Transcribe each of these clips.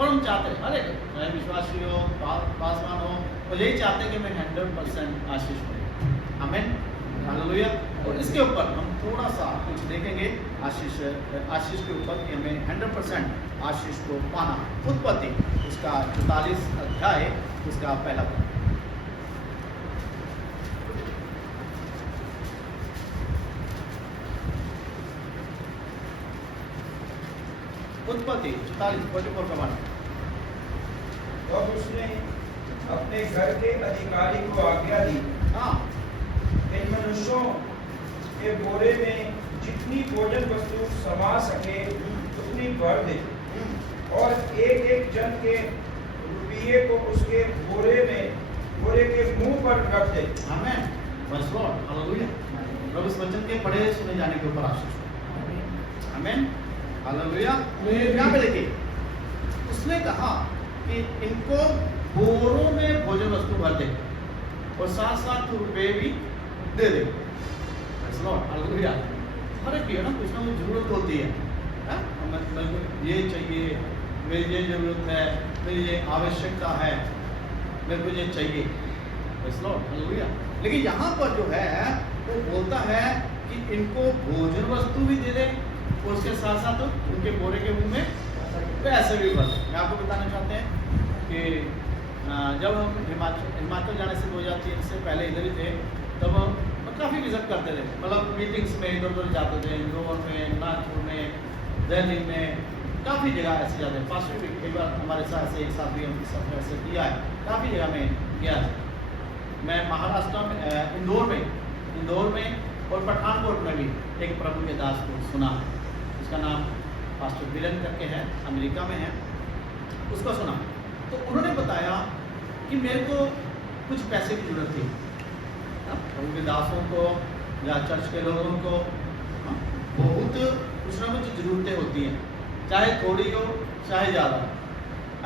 और हम चाहते हैं अरे मैं विश्वासी हो पासवान हो और यही चाहते हैं कि मैं 100% आशीष मिले। आमीन, हालेलुया। और इसके ऊपर हम थोड़ा सा कुछ देखेंगे आशीष के ऊपर कि हमें 100% आशीष को पाना। उत्पत्ति उसका 44 अध्याय उसका पहला पद। उत्पत्ति 44 का वर्ष। तब उसने अपने घर के अधिकारी को आज्ञा दी, हाँ, इन मनुष्यों के बोरे में जितनी भोजन वस्तु समा सके उतनी भर दे, और एक एक जन के रुपये को उसके बोरे के मुंह पर रख दे। आमीन, बस लॉर्ड, हालेलुया। प्रभु इस वचन के पढ़े सुने जाने के ऊपर आशीष हो। आमीन, हालेलुया। यहाँ पे देखिए उसने कहा कि इनको बोरों में भोजन वस्तु भर दे और साथ साथ रुपये भी दे दे। हालेलुया। हर एक की है ना कुछ जरूरत होती है, मेरे को ये चाहिए, मेरी ये जरूरत है, मेरी ये आवश्यकता है, मेरे को ये चाहिए। हालेलुया। लेकिन यहाँ पर जो है वो बोलता है कि इनको भोजन वस्तु भी दे दे और उसके साथ साथ उनके बोरे के मुंह में पैसे भी भर दें। मैं आपको बताना चाहते हैं कि जब हम हिमाचल जाने से 2003 से पहले इधर ही थे, तब हम काफ़ी विजिट करते थे, मतलब मीटिंग्स में इधर उधर जाते थे, इंदौर में, नागपुर में, दिल्ली में, काफ़ी जगह ऐसे जाते हैं। पास भी कई बार हमारे साथ ऐसे एक साथ भी हम सब ऐसे किया है, काफ़ी जगह में गया है। मैं महाराष्ट्र में इंदौर में और पठानकोट में भी एक प्रभु के दास को सुना, उसका नाम पास्टर बिलन करके है, अमेरिका में है, उसको सुना। तो उन्होंने बताया कि मेरे को कुछ पैसे की जरूरत थी, प्रभु के दासों को या चर्च के लोगों को बहुत कुछ ना कुछ ज़रूरतें होती हैं, चाहे थोड़ी हो चाहे ज़्यादा।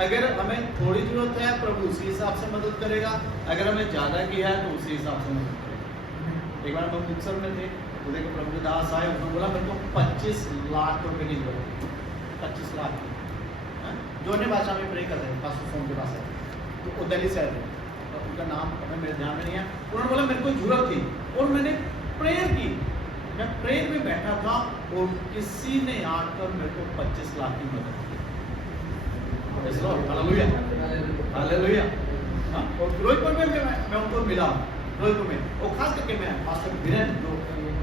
अगर हमें थोड़ी ज़रूरत है प्रभु उसी हिसाब से मदद करेगा, अगर हमें ज़्यादा की है तो उसी हिसाब से मदद करेगा। एक बार हम मुक्तसर में थे, तो देखो प्रभु के दास आए, उसने बोला मेरे को 25 लाख रुपए की जरूरत है, 25 लाख की। जो अन्य भाषा में प्रे कर रहे हैं, पास्टर सोम के पास है, तो वो दिल्ली से आए थे, तो उनका नाम हमें मेरे ध्यान में नहीं है। उन्होंने बोला मेरे को जरूरत थी और मैंने प्रेयर की, मैं प्रेयर में बैठा था और किसी ने आकर मेरे को 25 लाख की मदद की। Hallelujah, hallelujah. और फिरोजपुर में मैं उनको मिला, फिरोजपुर में, और खास करके मैं पास्टर बिरेन जो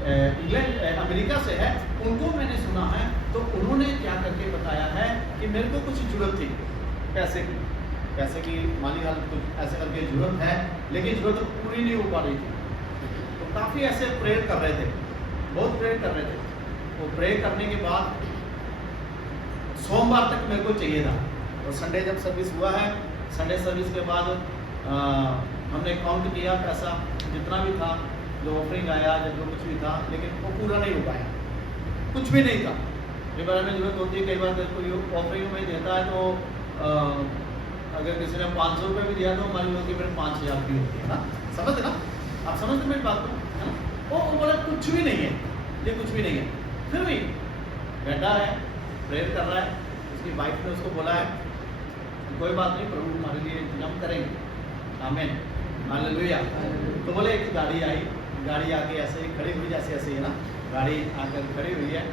इंग्लैंड अमेरिका से है, उनको मैंने सुना है। तो उन्होंने क्या करके बताया है कि मेरे को कुछ जरूरत थी पैसे की माली हालत कुछ ऐसे करके जरूरत है, लेकिन जरूरत पूरी नहीं हो पा रही थी। तो काफ़ी ऐसे प्रेयर कर रहे थे, बहुत प्रेयर कर रहे थे। वो प्रेयर करने के बाद सोमवार तक मेरे को चाहिए था, और संडे जब सर्विस हुआ है, संडे सर्विस के बाद हमने काउंट किया पैसा जितना भी था, जो ऑफरिंग आया या जो कुछ भी था, लेकिन वो पूरा नहीं हो पाया, कुछ भी नहीं था। कई बार हमें जरूरत होती है, कई बार कोई ऑफरिंग में देता है तो अगर किसी ने 500 रुपये भी दिया तो हमारी होती है फिर 5000 भी होती है ना, समझ ना, आप समझते मेरी बात को, है ना। वो बोला कुछ भी नहीं है, ये कुछ भी नहीं है, फिर भी बैठा है प्रेयर कर रहा है। उसकी वाइफ ने उसको बोला है कोई बात नहीं, प्रभु हमारे लिए इंतजाम करेंगे। आमीन, हालेलुया। तो बोले एक गाड़ी आई, गाड़ी आके ऐसे खड़ी हुई जैसे ऐसे है ना, गाड़ी आकर खड़ी हुई है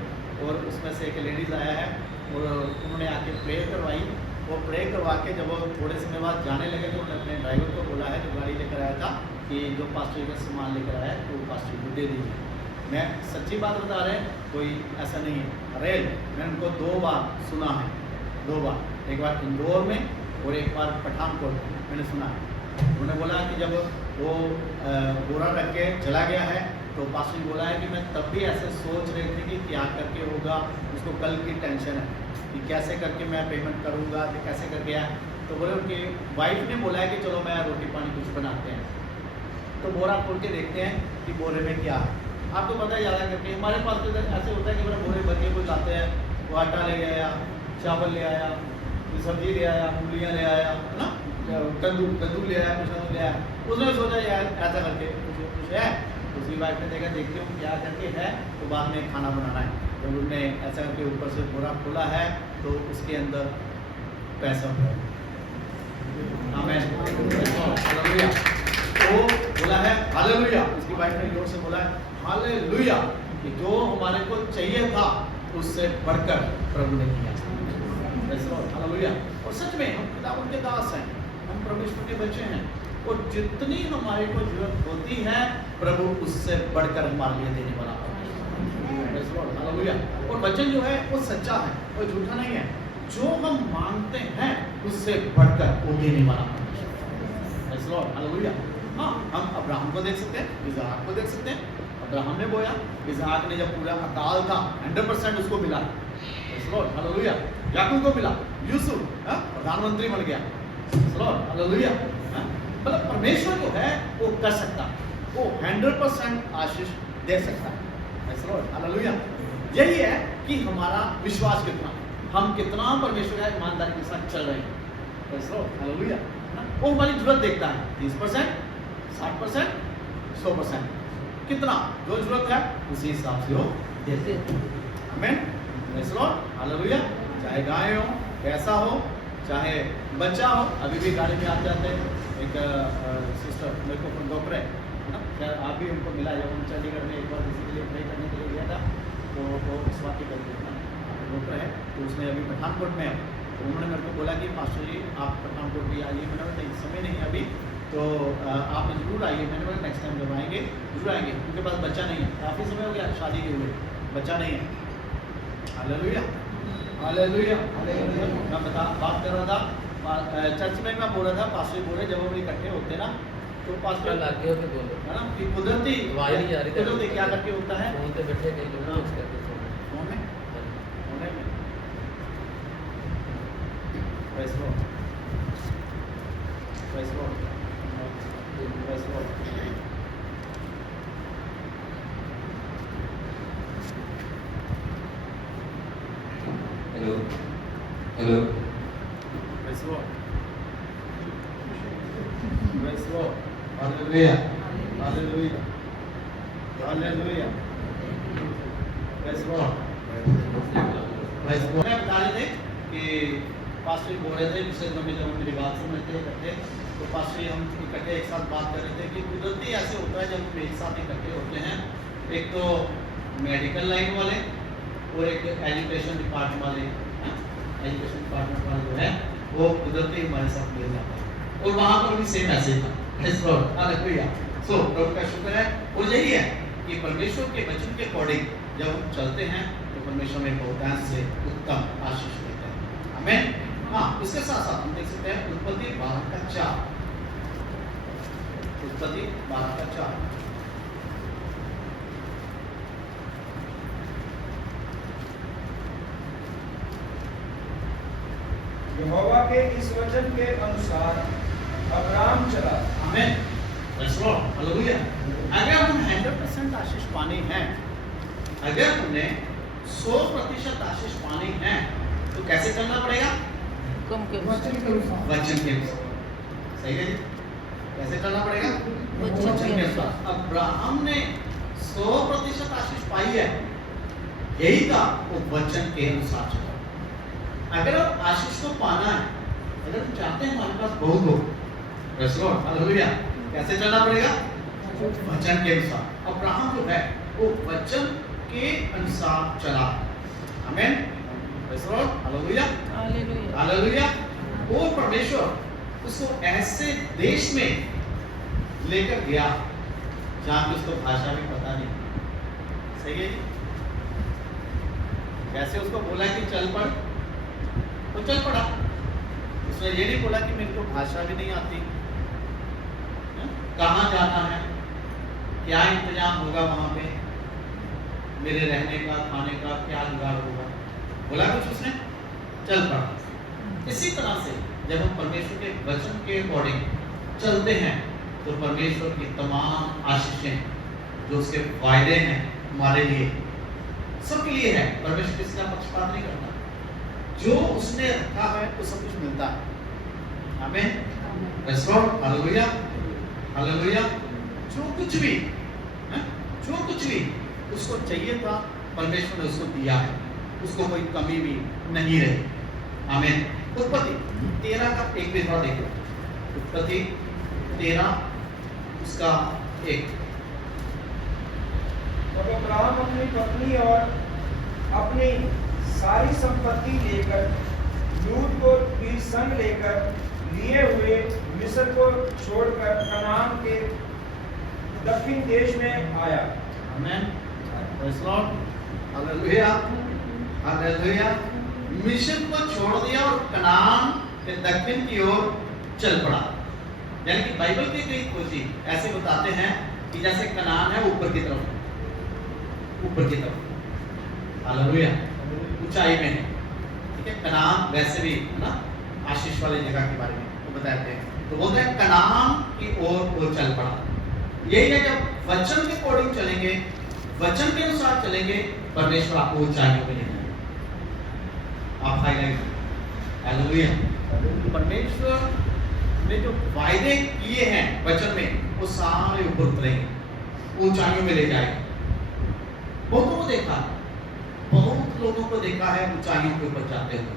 और उसमें से एक लेडीज़ आया है और उन्होंने आके प्रेयर करवाई। वो प्रेयर करवा के जब वो थोड़े समय बाद जाने लगे तो उन्होंने अपने ड्राइवर को बोला है जो गाड़ी लेकर आया था कि जो पास्टर का सामान लेकर आया है तो वो पास्टर को दे दीजिए। मैं सच्ची बात बता रहे हैं, कोई ऐसा नहीं है। रेल मैंने उनको 2 बार सुना है, 2 बार, एक बार इंदौर में और एक बार पठानकोट में मैंने सुना है। उन्होंने बोला कि जब वो बोरा रख के चला गया है तो पास्टर बोला है कि मैं तब भी ऐसे सोच रहे थे कि क्या करके होगा, उसको कल की टेंशन है कि कैसे करके मैं पेमेंट करूँगा, कि कैसे करके है। तो बोले उनकी वाइफ ने बोला है कि चलो मैं रोटी पानी कुछ बनाते हैं। तो बोरा खोल के देखते हैं कि बोरे में क्या है। आपको पता है ज़्यादा करके हमारे पास तो ऐसे होता है कि मेरा बोरे भर के कुछ लाते हैं, वो आटा ले आया, चावल ले आया, सब्जी ले आया, मूलियाँ ले आया, है ना, कद्दू ले आया, कुछ ले आया। उसने सोचा यार ऐसा करके कुछ है। उसकी वाइफ ने देखा देखती हूँ क्या करके है, तो बाद में खाना बनाना है। जब उन्होंने ऐसा करके ऊपर से बोरा खोला है तो उसके अंदर पैसा प्रभु। आमेन। हालेलुया। तो बोला है हालेलुया, उसकी वाइफ ने जोर से बोला है हालेलुया, कि जो हमारे को चाहिए था उससे बढ़कर प्रभु ने किया। हालेलुया। और सच में हम खुदा के दास हैं, हम परमेश्वर के बच्चे हैं, और जितनी हमारे को जरूरत होती है प्रभु उससे बढ़कर हमारे लिए देने वाला है। हालेलुया। और वचन जो है वो सच्चा है, वो झूठा नहीं है। जो हम मांगते हैं उससे बढ़कर वो देने वाला है। हालेलुया। हाँ, हम अब्राहम को देख सकते हैं, इसहाक को देख सकते हैं। अब्राहम ने बोया, इसहाक ने जब पूरा अकाल था 100% उसको मिला। हालेलुया। याकूब को मिला, यूसुफ प्रधानमंत्री बन गया। हालेलुया। मतलब परमेश्वर जो है वो कर सकता, वो 100% आशीष दे सकता है। हालेलुया। यही है कि हमारा विश्वास कितना, हम कितना परमेश्वर का ईमानदारी के साथ चल रहे हैं। हालेलुया। वो हमारी जरूरत देखता है, 30%, 60%, 100%, कितना जो जरूरत है उसी हिसाब से वो देते हैं। आमीन। हालेलुया। चाहे गाय हो, पैसा हो, चाहे बच्चा हो। अभी भी गाड़ी में आ जाते हैं, एक सिस्टर मेरे को डॉक्टर है ना, खैर आप भी उनको मिला, जब हम चंडीगढ़ में एक बार किसी के लिए प्रे करने के लिए गया था, तो वो इस बात की डॉक्टर है, तो उसने अभी पठानकोट में है, तो उन्होंने मेरे को बोला कि मास्टर जी आप पठानकोट भी आइए। मैंने बोला नहीं, समय नहीं है अभी, तो आप ज़रूर आइए। मैंने बोला नेक्स्ट टाइम जब आएंगे जरूर आएंगे। उनके पास बच्चा नहीं है, काफ़ी समय हो गया शादी के हुए, बच्चा नहीं है। हालेलुया। हालेलुया। मैं बात कर रहा था चर्च में, मैं बोल रहा था, पास्टर बोल रहे जब हम इकट्ठे होते ना, तो पास्टर लागे होते बोले है ना कि कुदरती क्या करके होता है, फोन पे बैठे कई लोग कुछ करके फोन में press Lord, press Lord, press Lord. Hello hello. Praise the Lord. Praise the Lord. Hallelujah. Hallelujah. Hallelujah. Praise the Lord. Praise the Lord. मैं बता रहे थे कि पास्टर बोल रहे थे, जिससे जब हम मेरी बात सुनते थे इकट्ठे, तो पास्टर हम इकट्ठे एक साथ बात कर रहे थे कि कुदरती ऐसे होता है जब हम एक साथ इकट्ठे होते हैं, एक तो मेडिकल लाइन वाले और एक एजुकेशन डिपार्टमेंट वाले, एजुकेशन डिपार्टमेंट वाले जो है वो कुदरती हमारे साथ मिल जाता है, और वहाँ पर भी सेम ऐसे था। हालेलुया। सो प्रभु का शुक्र है। और यही है कि परमेश्वर के वचन के अकॉर्डिंग जब हम चलते हैं तो परमेश्वर में बहुतांश से उत्तम आशीष देते हैं। आमीन। हाँ, उसके साथ साथ हम देख सकते हैं उत्पत्ति 12:4, उत्पत्ति 12:4। यहोवा के इस वचन के अनुसार अब्राम चला। आमीन। हालेलुया। अगर हम 100% आशीष पानी है, अगर हमने 100% आशीष पानी है, तो कैसे चलना पड़ेगा? वचन के अनुसार। सही है जी? कैसे चलना पड़ेगा? वचन के अनुसार। अब्राहम ने 100% आशीष पाई है, यही था वो वचन के अनुसार चला। अगर आप आशीष को पाना है, अगर हम चाहते हैं हमारे पास बहुत हो, हालेलुया, कैसे चलना पड़ेगा? वचन के अनुसार। अब्राहम जो है वो वचन के अनुसार चला। आमीन। हालेलुया। हालेलुया। वो परमेश्वर उसको ऐसे देश में लेकर गया जहाँ की उसको भाषा भी पता नहीं। सही है जी? कैसे उसको बोला कि चल पड़, वो चल पड़ा। उसने ये नहीं बोला कि मेरे को भाषा भी नहीं आती, कहाँ जाना है, क्या इंतजाम होगा वहां पे, मेरे रहने का, खाने का क्या जुगाड़ होगा, बोला कुछ उसने, चल पड़ा। इसी तरह से जब हम परमेश्वर के वचन के अकॉर्डिंग चलते हैं तो परमेश्वर की तमाम आशीषें जो उसके वायदे हैं हमारे लिए, सबके लिए है। परमेश्वर किसी का पक्षपात नहीं करता, जो उसने रखा है वो सब कुछ मिलता है। आमीन। हालेलुया। हालेलुया। जो कुछ भी उसको चाहिए था परमेश्वर ने उसको दिया है, उसको कोई कमी भी नहीं रही। आमीन। उत्पत्ति 13 का 1 भी थोड़ा देखो। उत्पत्ति 13 उसका 1। तब अब्राहम अपनी पत्नी और अपनी सारी संपत्ति लेकर लूत को भी संग लेकर लिए हुए मिस्र को छोड़कर कनान के दक्षिण देश में आया। Amen. Praise lord. Hallelujah. Hallelujah. मिस्र को छोड़ दिया और कनान के दक्षिण की ओर चल पड़ा। यानी कि बाइबल के कई खोजी ऐसे बताते हैं कि जैसे कनान है ऊपर की तरफ, ऊपर की तरफ। हालेलुया। ऊंचाई में है। ठीक है, कनान वैसे भी है ना आशीष वाली जगह के बारे में तो बताते हैं। तो बोलते हैं कनान की ओर वो चल पड़ा। यही है जब वचन के अकॉर्डिंग चलेंगे, वचन के अनुसार चलेंगे, परमेश्वर आपको ऊंचाइयों पे ले जाएगा। आप हाईलाइट। हालेलुया। परमेश्वर ने जो वायदे किए हैं वचन में वो सारे ऊपर उतरेंगे, ऊंचाइयों में ले जाएंगे। बहुतों को देखा, बहुत लोगों को देखा है ऊंचाइयों के ऊपर जाते हुए,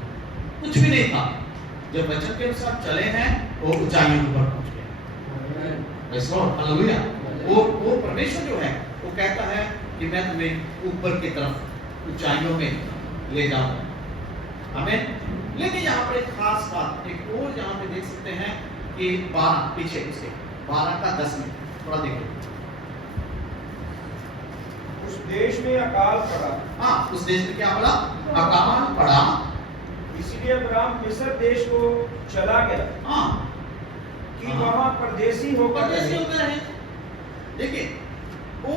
कुछ भी नहीं था, जब वचन के अनुसार चले हैं वो ऊंचाइयों के ऊपर पहुंच गए। Praise lord. हालेलुया। वो परमेश्वर जो है वो कहता है कि मैं तुम्हें ऊपर की तरफ ऊंचाइयों में ले जाऊंगा। आमीन। लेकिन यहाँ पर एक खास बात, एक और यहाँ पे देख सकते हैं कि 12 पीछे उसके 12 का 10 में थोड़ा देखो। उस देश में अकाल पड़ा। हाँ, उस देश में क्या पड़ा? अकाल पड़ा। इसीलिए अब्राहम मिस्र देश को चला गया हाँ, कि वहां परदेसी होकर रहे। देखिए वो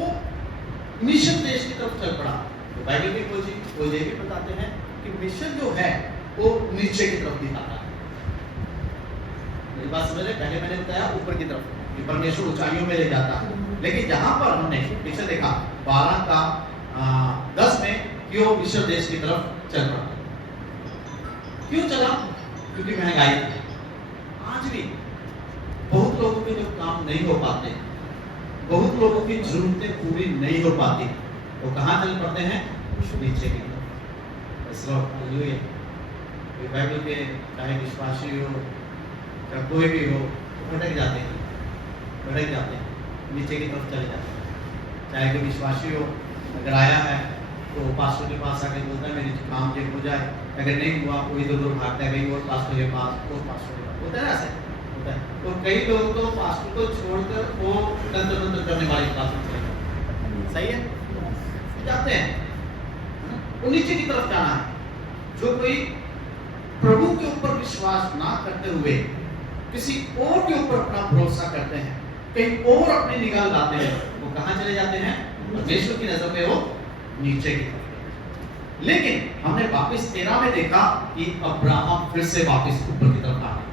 मिस्र देश की तरफ चल पड़ा। तो बाइबल के खोजी वो ये भी बताते हैं कि मिस्र जो है वो नीचे की तरफ दिखाता है। मेरी बात समझ रहे? पहले मैंने बताया ऊपर की तरफ कि परमेश्वर ऊंचाइयों में ले जाता है, लेकिन जहां पर हमने पीछे देखा 12 का 10 में कि वो मिस्र देश की तरफ चल पड़ा। क्यों चला? क्योंकि महंगाई थी। आज भी बहुत लोगों के जो काम नहीं हो पाते, बहुत लोगों की जरूरतें पूरी नहीं हो पाती, वो कहाँ चल पड़ते हैं? नीचे की तरफ। हालेलुया। बाइबल के चाहे विश्वासी हो या कोई भी हो, भटक जाते हैं, नीचे की तरफ चले जाते हैं। चाहे कोई विश्वासी हो, अगर आया है तो पास्टर के पास आके बोलता है मेरी काम ये हो जाए, अगर नहीं हुआ कोई इधर उधर भागता है कहीं और पास्टर के पास, और पास्टर के पास होता है ऐसे होता है। तो कई लोग तो पास्टर को छोड़कर वो तंत्र करने वाले पास चले जाते हैं। सही है, जाते हैं वो नीचे की तरफ जाना है। जो कोई प्रभु के ऊपर विश्वास ना करते हुए किसी और के ऊपर अपना भरोसा करते हैं, कहीं और अपनी निगाह लगाते हैं, वो कहाँ चले जाते हैं? परमेश्वर की नजर में वो नीचे की तरफ। लेकिन हमने वापस 13 में देखा कि अब्राहम फिर से वापस ऊपर की तरफ आ गए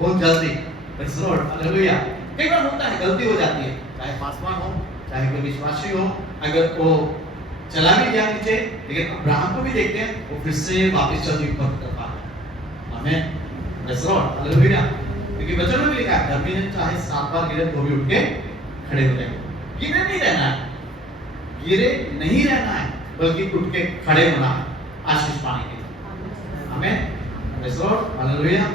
बहुत जल्दी। Praise lord. हालेलुया। कई बार होता है, गलती हो जाती है, चाहे पासवान हो चाहे कोई विश्वासी हो, अगर वो चला भी गया नीचे, लेकिन अब्राहम को भी देखते हैं वो फिर से वापस जल्दी ऊपर की तरफ आ गए। आमीन। Praise lord. हालेलुया। क्योंकि वचन में भी लिखा है धर्मी ने चाहे 7 बार गिरे तो भी उठ के खड़े हो जाएंगे। गिरे नहीं रहना है, गिरे नहीं रहना है, बल्कि उठ के खड़े होना है आशीष पाने के लिए। आमीन। Praise lord. हालेलुया।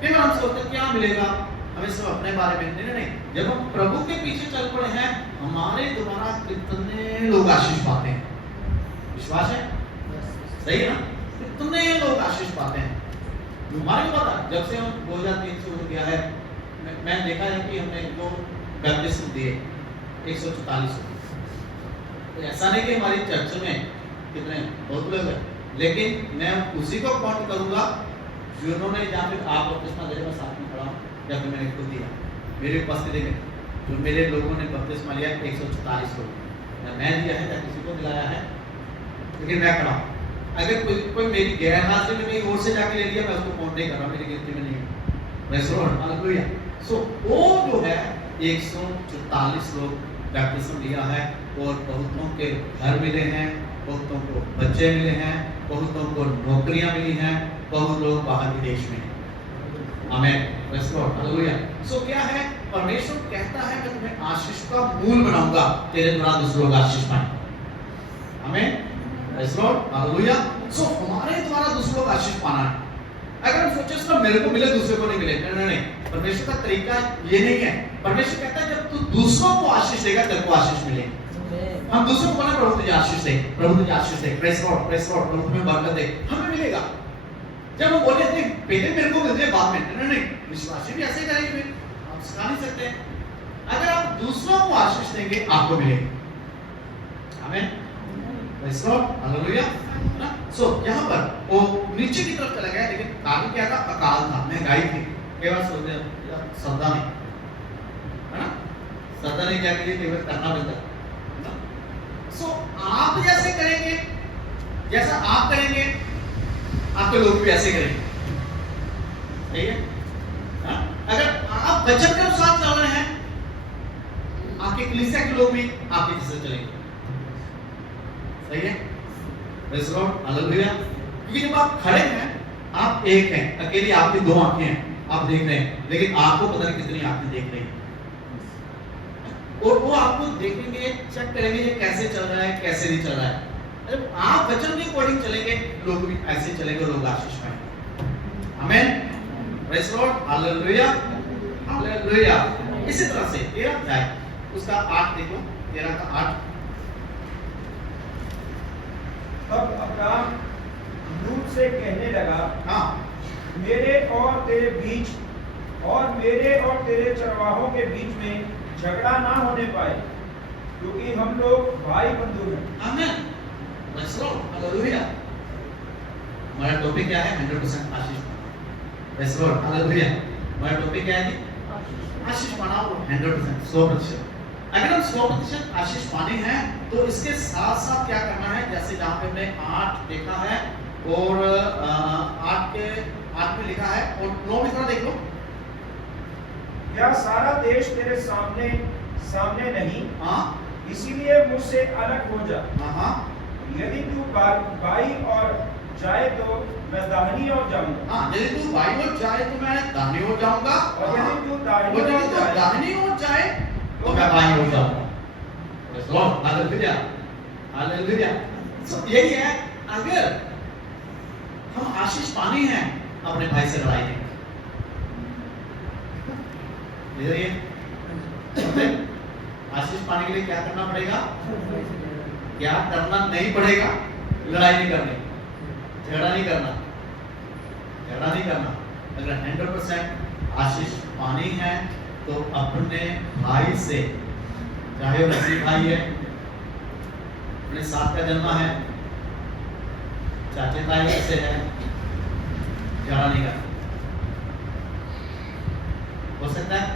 फिर हम सोचते हैं क्या मिलेगा हमें, सब अपने बारे में नहीं। जब हम प्रभु के पीछे चल पड़े हैं, हमारे द्वारा कितने लोग आशीष पाते हैं। विश्वास है? सही है ना? कितने लोग आशीष पाते हैं। हमारे को पता, जब से हम 2003 से हो गया है, मैं देखा है कि हमने जो बैप्टिज्म दिए 144। तो ऐसा नहीं कि हमारी चर्च में कितने बहुत लोग हैं, लेकिन मैं उसी को काउंट करूंगा जिन्होंने जहाँ पे आप बपतिस्मा दे साथ में खड़ा या फिर मैंने खुद दिया, मेरी उपस्थिति में जो मेरे लोगों ने बपतिस्मा लिया 144 लोग। मैं दिया है या किसी को दिलाया है, लेकिन मैं खड़ा हूँ। अगर कोई मेरी गैर हाजिरी में कहीं और से जाके ले लिया, मैं उसको काउंट नहीं कर रहा, मेरी गिनती में नहीं। Praise lord. हालेलुया। सो वो जो है 144 लोग बैप्टिज्म लिया है, और बहुतों के घर मिले हैं, बहुतों को बच्चे मिले हैं, बहुतों को नौकरियां मिली हैं, बहुत लोग बाहर विदेश में हैं। आमीन। Praise lord. हालेलुया। सो क्या है, परमेश्वर कहता है मैं तुम्हें आशीष का मूल बनाऊंगा, तेरे द्वारा दूसरे लोग आशीष पाएंगे। आमीन। Praise lord. हालेलुया। सो हमारे द्वारा दूसरों को आशीष पाना है, अगर हम सोचे सिर्फ मेरे को मिले दूसरे को नहीं मिले, नहीं नहीं, परमेश्वर का तरीका ये नहीं है। परमेश्वर कहता है जब तू दूसरों को आशीष देगा तेरे को आशीष मिलेगी। हम दूसरों को बोले प्रभु तुझे आशीष दे, प्रभु तुझे आशीष दे, प्रेस लॉर्ड, प्रभु तुम्हें बरकत दे, हमें मिलेगा। जब हम बोले थे पहले मेरे को मिलते बाद में, नहीं नहीं, विश्वासी भी ऐसे करेंगे, फिर आप सिखा नहीं सकते। अगर आप दूसरों को आशीष देंगे आपको मिलेगा। आमीन, प्रेस लॉर्ड, हालेलुया। ना सो यहाँ पर वो नीचे की तरफ चला गया, लेकिन आगे क्या था, अकाल था, महंगाई थी। कई बार सोचते हैं श्रद्धा नहीं है ना, श्रद्धा नहीं क्या करिए, कई बार करना मिलता है ना। सो आप जैसे करेंगे, जैसा आप करेंगे आपके लोग भी ऐसे करेंगे, सही है ना? अगर आप वचन के अनुसार चल रहे हैं आपके कलीसिया के लोग भी आपके जैसे चलेंगे, सही है, प्रेज़ लॉर्ड, हालेलुया। क्योंकि जब आप खड़े हैं, आप एक हैं, अकेली आपकी दो आंखें हैं, आप देख रहे हैं, लेकिन आपको पता नहीं कितनी आंखें देख रही हैं। और वो आपको देखेंगे, चेक करेंगे ये कैसे चल रहा है, कैसे नहीं चल रहा है। जब आप वचन के अकॉर्डिंग चलेंगे, लोग भी ऐसे चलेंगे, लोग आशीष पाएंगे। आमीन, प्रेज़ लॉर्ड, हालेलुया, हालेलुया। इसी तरह से 13 अध्याय उसका 8 देखो, 13 का 8। तब अब्राम लूत से कहने लगा, हाँ, मेरे और तेरे बीच और मेरे और तेरे चरवाहों के बीच में झगड़ा ना होने पाए, क्योंकि हम लोग भाई बंधु हैं। आमीन, प्रेज़ लॉर्ड, हालेलुया। हमारा टॉपिक क्या है? 100% आशीष पाना। Praise lord, hallelujah. हमारा टॉपिक क्या है? आशीष पाना, 100%, 100%। अगर हम 100% आशीष पाने हैं तो इसके साथ साथ क्या करना है, जैसे जहां पे हमने 8 देखा है और 8 में लिखा है, और 9 में थोड़ा देख लो। यह सारा देश तेरे सामने नहीं, हाँ, इसीलिए मुझसे अलग हो जा। हाँ, यदि तू बाई और जाए तो मैं दाहिनी ओर जाऊंगा, हाँ, यदि तू बाईं ओर जाए तो मैं दाहिनी ओर जाऊंगा, और यदि तू दाहिनी ओर जाए तो मैं बाईं ओर जाऊंगा। Praise lord, hallelujah, hallelujah. So यही है, अगर हम आशीष पानी है, अपने भाई से लड़ाई नहीं। आशीष पाने के लिए क्या करना पड़ेगा? क्या करना नहीं पड़ेगा? लड़ाई नहीं करनी, झगड़ा नहीं करना, झगड़ा नहीं करना। अगर 100% आशीष पानी है तो अपने भाई से, चाहे वो नसीब भाई है, अपने साथ का जन्मा है, चाचे ताए से है, झगड़ा नहीं करना। हो सकता है?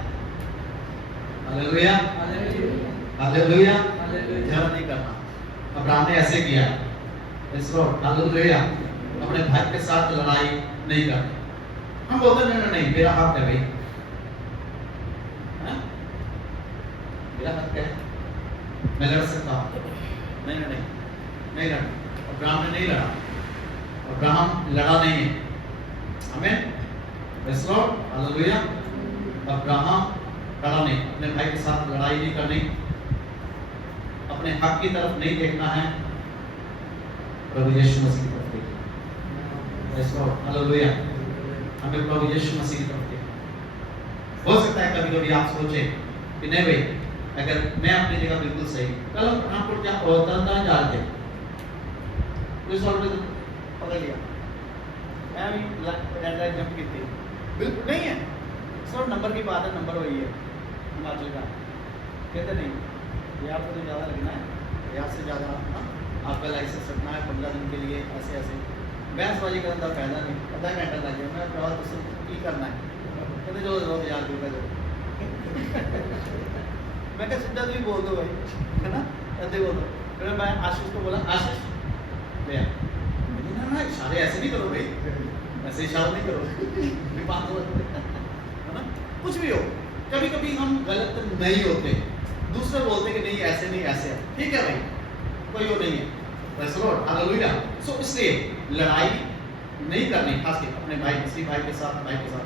हालेलुया, हालेलुया, झगड़ा नहीं करना। अब्राहम ने ऐसे किया, हालेलुया, अपने भाई के साथ लड़ाई नहीं करनी। हम बोलते नहीं नहीं, मेरा हक है भाई, मेरा हक है, मैं लड़ सकता हूँ। नहीं नहीं नहीं, नहीं लड़ा। अब्राहम ने नहीं लड़ा, अब्राहम लड़ा नहीं है। आमीन, प्रेज़ लॉर्ड, हालेलुया। अब्राहम लड़ा नहीं, अपने भाई के साथ लड़ाई नहीं करनी, अपने हक की तरफ नहीं देखना है, प्रभु यीशु मसीह की तरफ देखना। Praise lord, hallelujah. हमें प्रभु यीशु मसीह की तरफ देखना। हो सकता है कभी कभी आप सोचे कि नहीं भाई, अगर मैं अपनी जगह बिल्कुल सही, कल हम पठानकोट जा तरनतारन जा रहे थे, पुलिस वालों ने पकड़ लिया, मैं भी रेड लाइट जंप की थी, बिल्कुल नहीं है, सब नंबर की बात है, नंबर वही है हिमाचल का। कहते नहीं, यार तो ज़्यादा लगना है, यार से ज़्यादा आपका लाइसेंस रखना है 15 दिन के लिए, ऐसे ऐसे बहसबाजी करने का फायदा नहीं, आधा घंटा लग गया। मैं प्रवाह तो करना है, कहते जो 2000 रुपये दो। मैं क्या सीधा तो ही बोल दो भाई, है ना, ऐसे बोल दो। फिर मैं आशीष को बोला, आशीष ले आ। ना ना, इशारे ऐसे नहीं करो भाई, ऐसे इशारा नहीं करो, बात हो, है ना। कुछ भी हो, कभी कभी हम गलत नहीं होते, दूसरे बोलते कि नहीं ऐसे नहीं ऐसे है, ठीक है भाई, कोई वो नहीं है। Praise lord, hallelujah. सो इसलिए लड़ाई नहीं करनी, खासकर अपने भाई, किसी भाई के साथ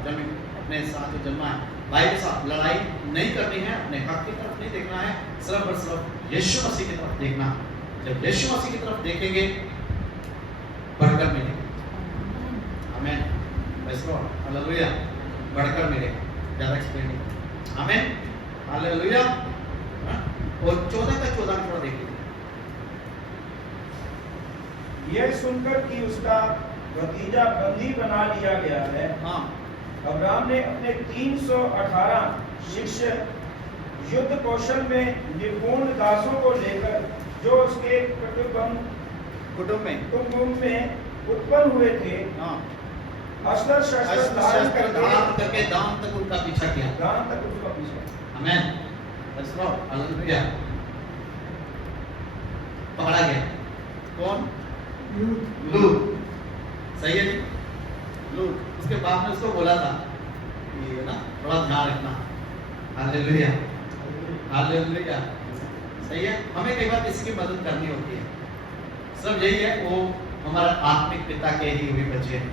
जन्म, अपने साथ जो जन्मा है भाई के साथ लड़ाई नहीं करनी है, अपने हक की तरफ नहीं देखना है, सिर्फ और सिर्फ यीशु मसीह की तरफ देखना। जब यीशु मसीह की तरफ देखेंगे बरकत मिलेगी। आमीन, लॉर्ड, हालेलुया। बढ़कर मिले, ज्यादा एक्सप्लेन नहीं। आमीन, हालेलुया। और 14 का 14 थोड़ा देखिए। यह सुनकर कि उसका भतीजा बंदी बना लिया गया है, हाँ, अब्राहम ने अपने 318 शिक्षक युद्ध कौशल में निपुण दासों को लेकर, जो उसके कुटुंब में उत्पन्न हुए थे, हाँ, अस्त्र शस्त्र धारण करके दान तक उनका पीछा किया। दान तक उसका पीछा। आमीन, प्रेज़ लॉर्ड, हालेलुया। पकड़ा गया कौन? लूत। सही है जी, लूत। उसके बाद में उसको बोला था ये ना थोड़ा ध्यान रखना। Hallelujah, hallelujah. सही है, हमें कई बार किसी की मदद करनी होती है, सब यही है, वो हमारा आत्मिक पिता के ही हुए बच्चे हैं।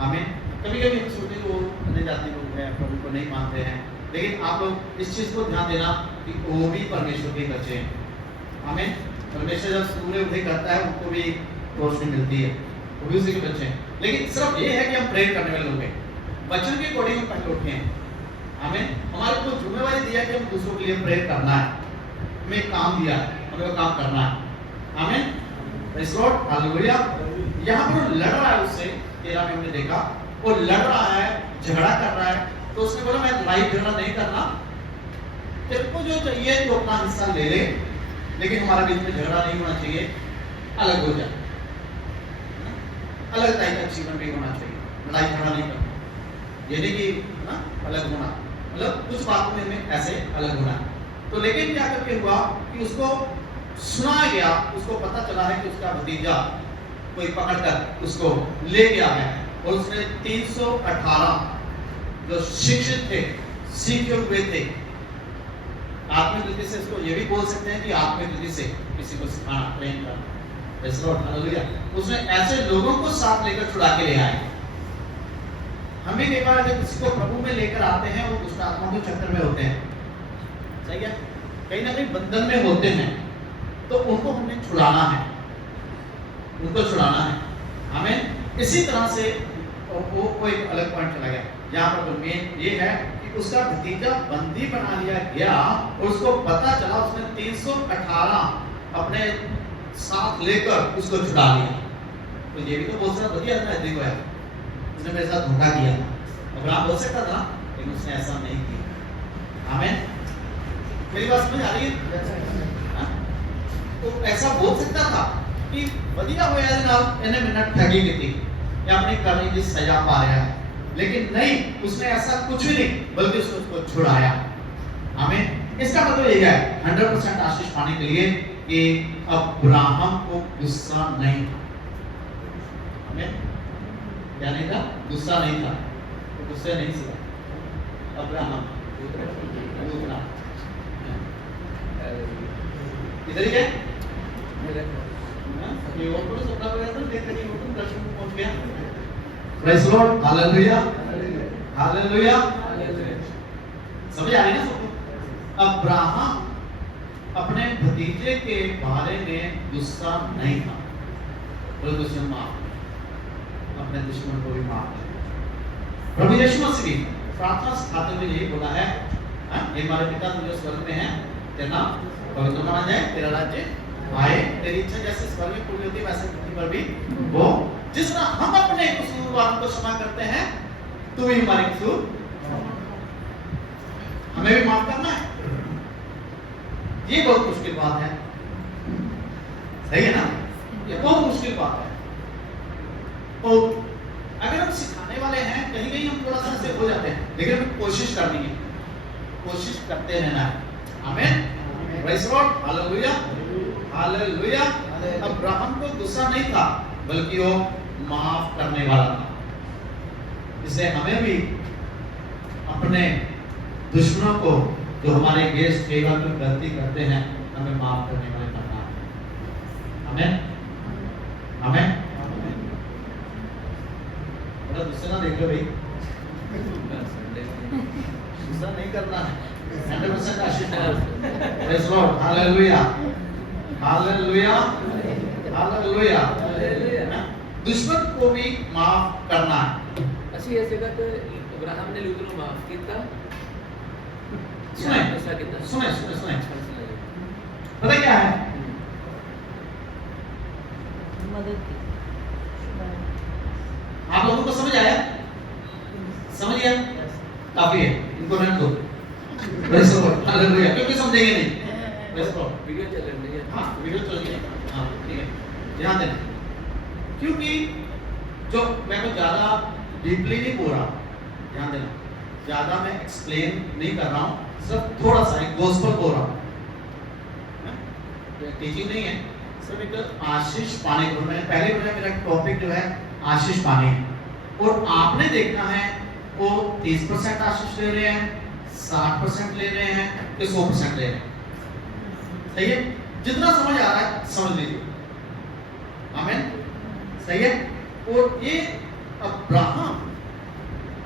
आमीन। कभी कभी हम सोचते हैं वो अन्य जाति लोग हैं, प्रभु को नहीं मानते हैं, लेकिन आप लोग इस चीज को ध्यान देना कि वो भी परमेश्वर के बच्चे हैं। आमीन। परमेश्वर जब सूर्य उदय करता है उनको भी रोशनी मिलती है, वो भी उसी के बच्चे हैं। लेकिन सिर्फ ये है कि हम प्रेयर करने वाले लोग हैं, वचन के अकॉर्डिंग हम पहले उठे हैं। आमीन। हमारे को जिम्मेवारी दिया कि हम दूसरों के लिए प्रेयर करना है, हमें काम दिया, हमें वो काम करना है। आमीन, प्रेज़ लॉर्ड, हालेलुया। यहाँ पर लड़ रहा है उससे, 13 में हमने देखा, वो लड़ रहा है, झगड़ा कर रहा है, तो उसने बोला मैं लड़ाई झगड़ा नहीं करना, तेरे को जो चाहिए तो अपना हिस्सा ले ले, लेकिन हमारे बीच में झगड़ा नहीं होना चाहिए, अलग हो जाए, अलग टाइप का जीवन भी होना चाहिए, लड़ाई झगड़ा नहीं करना, ये नहीं कि ना अलग होना, मतलब कुछ बातों में हमें ऐसे अलग होना। तो लेकिन क्या करके हुआ कि उसको सुनाया गया, उसको पता चला है कि उसका भतीजा कोई पकड़कर उसको ले गया है, और उसने 318 जो शिक्षित थे, सीखे हुए थे, आत्मिक रीति से इसको ये भी बोल सकते हैं कि आत्मिक रीति से किसी को सिखाना, ट्रेन करना। Praise lord, hallelujah. उसने ऐसे लोगों को साथ लेकर छुड़ा के ले आए। हम भी कई बार जब किसी को प्रभु में लेकर आते हैं, वो दुष्ट आत्मा के चक्कर में होते हैं, सही है, कहीं ना कहीं बंधन में होते हैं, तो उनको हमने छुड़ाना है, उनको छुड़ाना है। हमें इसी तरह से वो एक अलग पॉइंट चला गया। यहाँ पर मेन ये है कि उसका भतीजा बंदी बना लिया गया, और उसको पता चला, उसने 318 अपने साथ लेकर उसको छुड़ा लिया। तो ये भी तो बहुत सारा बढ़िया था, देखो यार, उसने मेरे साथ धोखा किया, अब्राहम बोल सकता था, लेकिन उसने ऐसा नहीं किया। आमीन, मेरी बात समझ आ रही है? तो ऐसा बोल सकता था कि बढ़िया हो यार ना, इन्हें मिनट ठगी की थी या अपनी करने की सजा पा रहा है, लेकिन नहीं, उसने ऐसा कुछ भी नहीं, बल्कि उसने उसको छुड़ाया। आमीन। इसका मतलब ये है 100% आशीष पाने के लिए कि अब्राहम को गुस्सा नहीं था। आमीन। क्या नहीं था? गुस्सा नहीं था, तो गुस्से नहीं सीखा अब्राहम। इधर ही है, ये और कोई सपना बना था, देखते नहीं वो तुम दर्शन को पहुंच गया। Praise lord, hallelujah, hallelujah. समझ आ रही ना सबको? अब्राहम अपने भतीजे के बारे में गुस्सा नहीं था, बोले दुश्मन माफ, अपने दुश्मन को भी माफ कर। प्रभु यीशु मसीह भी प्रार्थना सिखाते हुए यही बोला है, हे हमारे पिता तुम जो स्वर्ग में है, तेरा नाम पवित्र माना जाए, तेरा राज्य आए, तेरी इच्छा जैसे स्वर्ग में पूरी होती है वैसे पृथ्वी पर भी हो। जिस तरह हम अपने कसूरवारों को क्षमा करते हैं, तू भी हमारे कसूर हमें भी माफ करना है। ये बहुत मुश्किल बात है, सही है ना? ये बहुत मुश्किल बात है। तो अगर हम सिखाने वाले हैं, कहीं कहीं हम थोड़ा सा ऐसे हो जाते हैं, लेकिन हमें कोशिश करनी है, कोशिश करते रहना है। आमीन, praise lord, hallelujah, hallelujah. Abraham को गुस्सा नहीं था, बल्कि वो माफ करने वाला था। इसलिए हमें भी अपने दुश्मनों को, जो हमारे गेस्ट केवल में गलती करते हैं, हमें माफ करने वाले बनना है। आमीन, आमीन। बड़ा गुस्सा ना देख लो भाई, गुस्सा नहीं करना है, 100% आशीष है। Praise lord, hallelujah, hallelujah, hallelujah. दुश्मन को भी माफ करना है। अशी या जगात अब्राहमने लूतला माफ किया सुने ऐसा किया सुने सुने सुने पता क्या है मदद की आप लोगों को समझ आया समझ गया काफी है इनको रहने दो वैसे बोल हालेलुया क्योंकि समझेंगे नहीं वैसे बोल वीडियो चल रही है हाँ वीडियो चल रही है हाँ ठीक है ध्यान देना क्योंकि जो मैं कुछ ज्यादा डीपली नहीं बोल रहा ध्यान देना ज्यादा मैं एक्सप्लेन नहीं कर रहा हूँ सिर्फ थोड़ा सा एक गोस्पेल बोल रहा हूँ टीचिंग नहीं है सिर्फ एक आशीष पाने को मैं पहले बोला मेरा टॉपिक जो है आशीष पाने है और आपने देखना है वो 30% आशीष ले रहे हैं 60% ले रहे हैं कि 100% ले रहे हैं सही है जितना समझ आ रहा है समझ लीजिए आमीन सही है और ये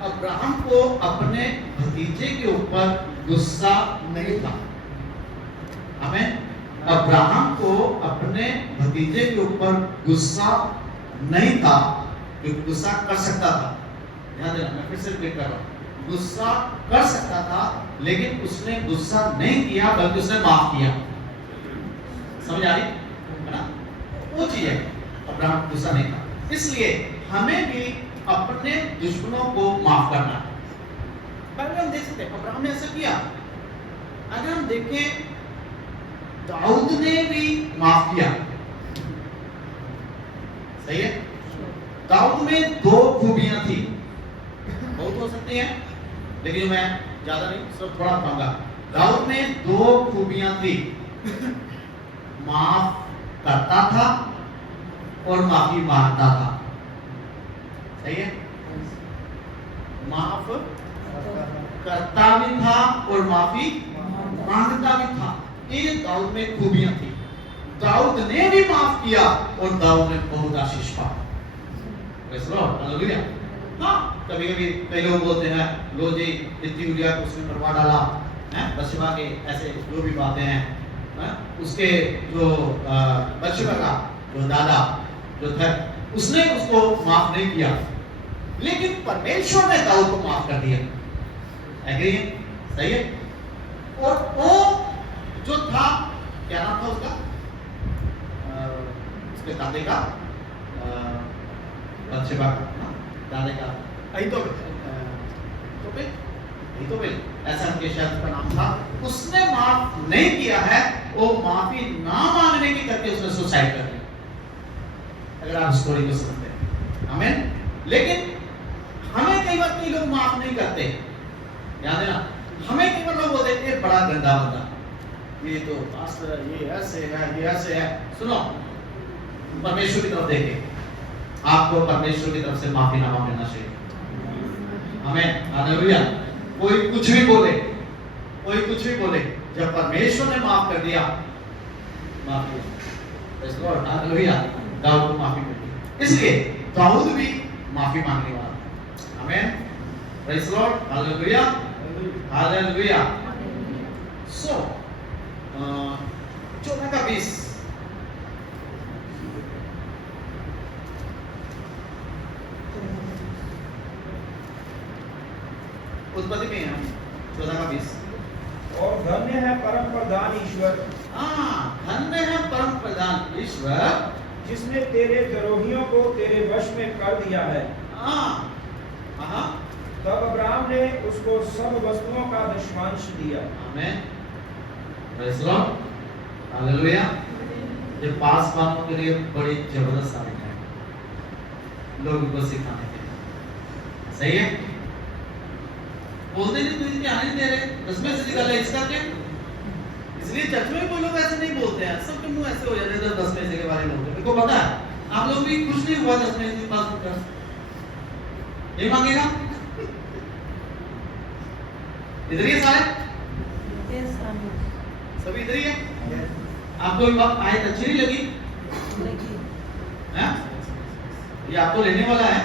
अब्राहम को अपने भतीजे के ऊपर गुस्सा नहीं था आमीन अब्राहम को अपने भतीजे के ऊपर गुस्सा नहीं था क्योंकि गुस्सा कर सकता था ध्यान देना मैं फिर से रिपीट कर रहा हूं गुस्सा कर सकता था लेकिन उसने गुस्सा नहीं किया बल्कि उसने माफ किया समझ आ रही है ना वो चीज है अब्राहम गुस्सा नहीं था इसलिए हमें भी अपने दुश्मनों को माफ करना है पहले हम देख सकते हैं अब्राहम ने ऐसा किया अगर हम देखें दाऊद ने भी माफ किया सही है दाऊद में 2 खूबियां थी बहुत हो सकती हैं लेकिन मैं ज्यादा नहीं सिर्फ थोड़ा कहूंगा दाऊद में 2 खूबियां थी माफ करता था और माफी मांगता था सही है माफ करता भी था और माफी मांगता भी था ये दाऊद में खूबियां थी दाऊद ने भी माफ किया और दाऊद ने बहुत आशीष पाया प्रेज़ लॉर्ड हालेलुया हाँ कभी-कभी कई लोग बोलते हैं लो जी इतनी उरिया को उसने मरवा डाला हैं बशबा के ऐसे जो भी बातें हैं उसके जो बशबा का जो दादा जो था उसने उसको माफ नहीं किया लेकिन परमेश्वर ने दाऊद को माफ कर दिया एग्री है सही है और वो जो था क्या नाम था उसका उसके दादे का बशबा का दादे का अहीतोपेल ऐसा उनके शायद का नाम था उसने माफ नहीं किया है वो माफी ना मांगने की करके उसने सुसाइड कर लिया अगर आप स्टोरी को समझते हैं आमीन लेकिन हमें कई बार कई लोग माफ नहीं करते याद है ना हमें कई बार लोग बोलते हैं बड़ा गंदा बंदा ये तो पास्टर ये ऐसे है सुनो परमेश्वर की तरफ देखें आपको परमेश्वर की तरफ से माफी ना मांगना चाहिए आमीन हालेलुया कोई कुछ भी बोले जब परमेश्वर ने माफ कर दिया माफी प्रेज़ लॉर्ड हालेलुया दाऊद को माफी मिल गई इसलिए दाऊद भी माफी मांगने वाला आमीन प्रेज़ लॉर्ड हालेलुया हालेलुया सो 14 का 20 उत्पत्ति में हम 14 का 20 और धन्य है परम प्रधान ईश्वर धन्य है परम प्रधान ईश्वर जिसने तेरे द्रोहियों को तेरे वश में कर दिया है तब अब्राहम ने उसको सब वस्तुओं का दशमांश दिया आमीन प्रेज़ लॉर्ड हालेलुया ये पास वालों के लिए बड़ी जबरदस्त साबित है लोगों को सिखाने के लिए सही है बोलते नहीं तुझे ध्यान नहीं दे रहे 10 में से निकाल ले इसका क्या इसलिए चर्च में कोई लोग ऐसे नहीं बोलते हैं सबके मुंह ऐसे हो जाते हैं 10 में से के बारे में बोलते हैं मेरे को पता है आप लोग भी कुछ नहीं हुआ 10 में से पास कर ये मांगेगा इधर ही सारे सभी इधर ही है आपको ये बात आयत अच्छी नहीं लगी हैं ये आपको लेने वाला है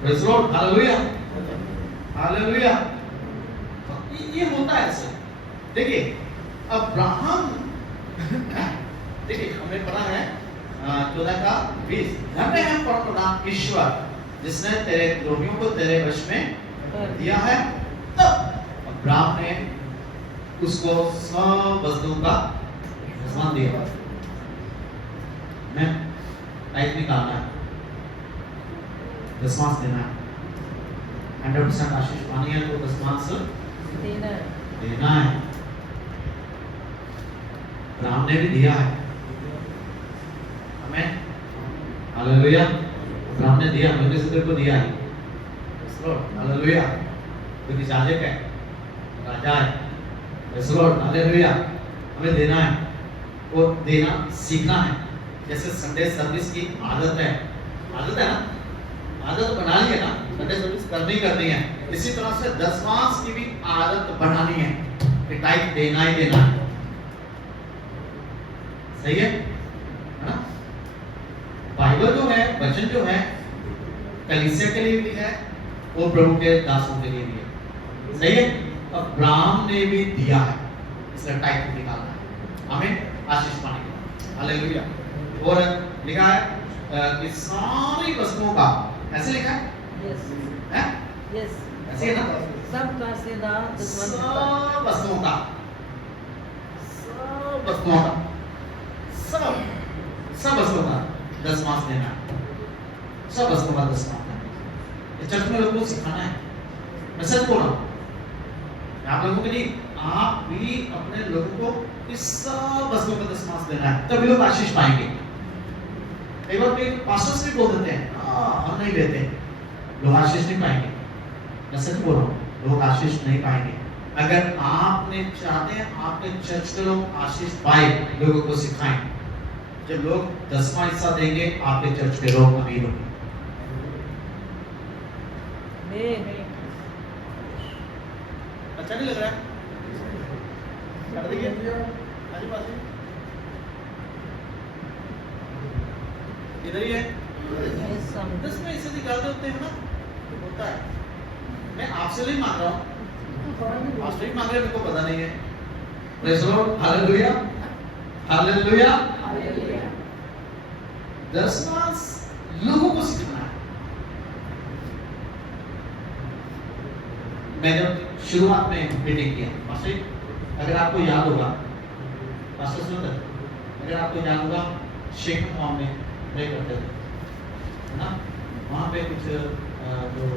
प्रेज़ लॉर्ड हालेलुया हालेलुया ये होता है ऐसे देखिए अब्राहम देखिए हमें पढ़ा है 14 का 20 धन्य है परम प्रधान ईश्वर जिसने तेरे द्रोहियों को तेरे वश में कर दिया है, तब अब्राहम ने उसको सब वस्तुओं का दसवां दिया। मैं टाइप निकालना है, दसवां देना है, 100% आशीष पानी है तो दसवां देना है। देना है। अब्राहम ने भी दिया है, हमें हालेलुया। अब्राहम ने दिया, मेलकिसेदेक को दिया है, हालेलुया। क्योंकि याजक है, राजा है, हालेलुया। हमें देना है और देना सीखना है। जैसे संडे सर्विस की आदत है ना, आदत बना ली है ना, संडे सर्विस करनी है। इसी तरह से दसवां की भी आदत बनानी है कि टाइप देना ही देना है। सही है ना? बाइबल जो है, वचन जो है, कलीसिया के लिए भी है और प्रभु के दासों के लिए भी है। सही है? अब्राहम ने भी दिया है, इसलिए टाइप निकालना है, हमें आशीष पाने के। हालेलुया। और लिखा है कि सारी वस्तुओं का, ऐसे लिखा है, यस हैं? यस ऐसे है ना? सब का सेदार दसवां सब वस्तुओं का, सब वस्तुओं का, सब वस्तुओं का दसवां देना है। सब वस्तुओं का दसवां देना है। ये चर्च में लोगों को सिखाना है। मैं सच बोल रहा हूँ, आप लोगों के लिए, आप भी अपने लोगों को इस सब वस्तुओं का दसवां देना है, तभी लोग आशीष पाएंगे। कई बार कोई पास्टर्स भी बोल देते हैं, हम नहीं लेते, लोग आशीष नहीं पाएंगे। मैं सच बोल रहा हूँ, लोग आशीष नहीं पाएंगे। अगर आपने चाहते हैं आपके चर्च के लोग आशीष पाए, लोगों को सिखाएं। जब लोग दसवां हिस्सा देंगे, आपके चर्च के लोग अमीर होंगे। अच्छा नहीं लग रहा है? कर दीजिए। आजू बाजू इधर ही है। दसवें हिस्से निकालते होते हैं ना, होता है। मैं आपसे नहीं मांग रहा हूँ, आपसे ही मांग रहे, मेरे को पता नहीं है। Praise the Lord, hallelujah, hallelujah. दसवां लोगों को सिखाना है। मैं जब शुरुआत में मीटिंग किया, मास्टर, अगर आपको याद होगा, मास्टर सुंदर, अगर आपको याद होगा, शेख फॉर्म में प्रे करते थे, है ना? वहाँ पे कुछ जो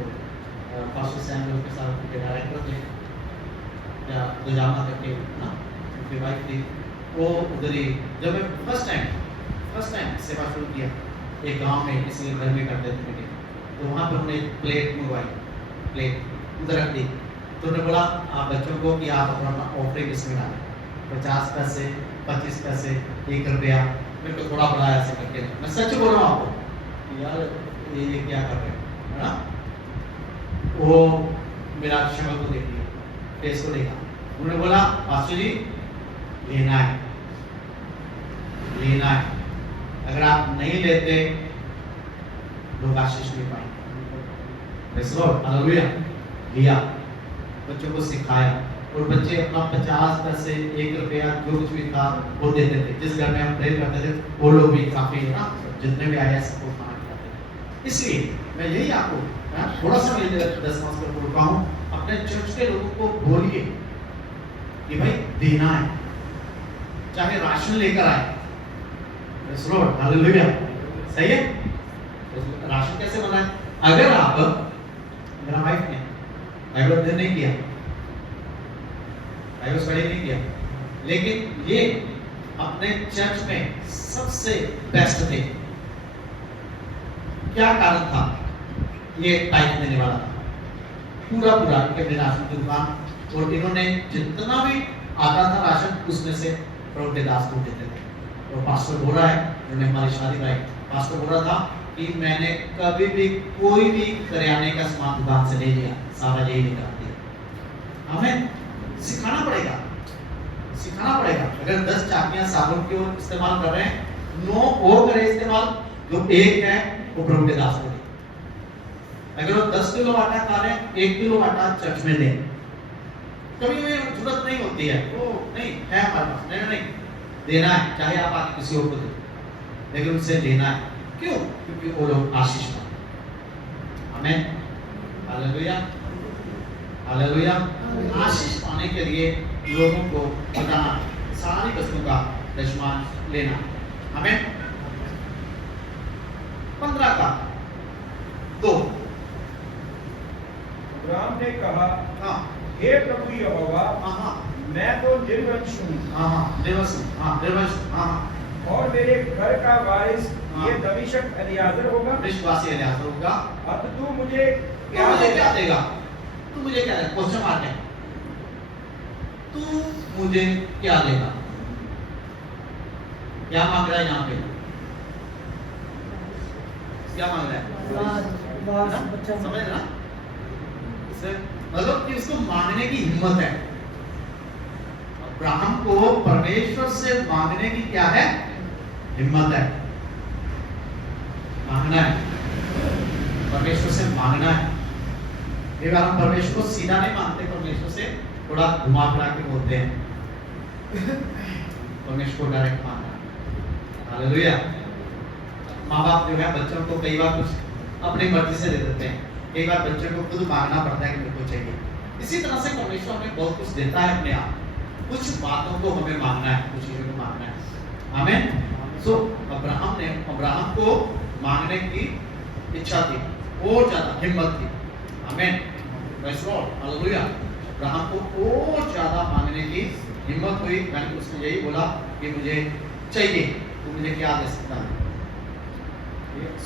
पास्टर सैमुअल के साथ उनके डायरेक्टर थे, या गुजामा करके ना, उनकी वाइफ थी, वो उधर ही, जब मैं फर्स्ट टाइम सेवा शुरू किया, एक गांव में किसी के घर में करते थे मीटिंग, तो वहाँ पर उन्होंने प्लेट मंगवाई, प्लेट उधर रख दी, तो उन्होंने बोला आप बच्चों को कि आप अपना ऑफरिंग इसमें डालें, 50 पैसे, 25 पैसे, 1 रुपया, मेरे को थोड़ा बड़ा ऐसे करके। मैं सच बोल रहा हूँ आपको, यार ये क्या कर रहे हैं, है ना? वो मेरा शक्ल को देख लिया, फेस को देखा, उन्होंने बोला पास्टर जी लेना है, लेना है। अगर आप नहीं लेते, लोग आशीष नहीं पाएंगे। Praise the Lord, hallelujah. लिया, बच्चों को सिखाया, और बच्चे अपना 50 पैसे, 1 रुपया, जो कुछ भी था वो देते थे। जिस घर में हम प्रे करते थे, वो लोग भी काफी ना, जितने भी आए सबको खाना खिलाते थे। इसलिए मैं यही आपको थोड़ा सा 10 मास पर बोल रहा हूँ, अपने चर्च के लोगों को बोलिए कि भाई देना है, चाहे राशन लेकर आए। हालेलुया, सही है? राशन कैसे बना है? अगर आप, मेरा वाइफ ने बाइबल अध्ययन नहीं किया, बाइबल स्टडी नहीं किया, लेकिन ये अपने चर्च में सबसे बेस्ट थे। क्या कारण था? ये टाइप देने वाला था, पूरा इनके राशन की दुकान, और इन्होंने जितना भी आता था राशन, उसमें से प्रभु के दास को देते थे। और पास्टर बोल रहा है, उन्होंने हमारी शादी कराई, पास्टर बोल रहा था कि मैंने कभी भी कोई भी करियाने का सामान दुकान से नहीं लिया, सारा यही निकाल दिया। हमें सिखाना पड़ेगा। अगर 10 चाकियां साबुन की ओर इस्तेमाल कर रहे हैं, 9 और करें इस्तेमाल, जो 1 है वो प्रभु के दास को दे। अगर वो 10 किलो आटा खा रहे हैं, 1 किलो आटा चर्च में दें। कभी भी जरूरत नहीं होती है, वो नहीं है हमारे पास, नहीं देना है, चाहे आप आके किसी और को दे, लेकिन उनसे लेना है। क्यों? क्योंकि वो लोग आशीष पाएंगे। आमीन, हालेलुया, हालेलुया। आशीष पाने के लिए लोगों को बताना, सारी वस्तुओं का दशमान लेना, आमीन। 15 का 2। अब्राहम ने कहा, हाँ हे प्रभु यहोवा, हाँ मैं तो निर्वंश हूँ हाँ निर्वंश, हाँ निर्वंश, हाँ और मेरे घर का वारिस हाँ। ये दमिश्क एलीआजर होगा। विश्वासी एलियाजर होगा। अब तू मुझे तू क्या मुझे क्या देगा? देगा? तू मुझे क्या देगा? क्वेश्चन मार्क है। तू मुझे क्या देगा? क्या मांग रहा है यहाँ पे? क्या मांग रहा है? वास है ना? बच्चा समझ रहे ना? इससे मतलब कि उसको मांगने की हिम्मत है। अब्राहम को परमेश्वर से मांगने की क्या है? हिम्मत है। मांगना है, परमेश्वर से मांगना है। कई बार हम परमेश्वर को सीधा नहीं मांगते, परमेश्वर से थोड़ा घुमा फिरा के बोलते हैं। परमेश्वर को डायरेक्ट मांगना। हालेलुया। माँ बाप जो है बच्चों को कई बार कुछ अपनी मर्जी से दे देते हैं, कई बार बच्चों को खुद मांगना पड़ता है कि मेरे को चाहिए। इसी तरह से परमेश्वर हमें बहुत कुछ देता है अपने आप, कुछ बातों को हमें मांगना है, कुछ चीजों को मांगना है। आमीन। सो अब्राहम को मांगने की इच्छा थी, और ज्यादा हिम्मत थी। आमीन, प्रेज़ गॉड, हालेलुया। अब्राहम को और ज्यादा मांगने की हिम्मत हुई, यानी उसने यही बोला कि मुझे चाहिए, तो मुझे क्या दे सकता है?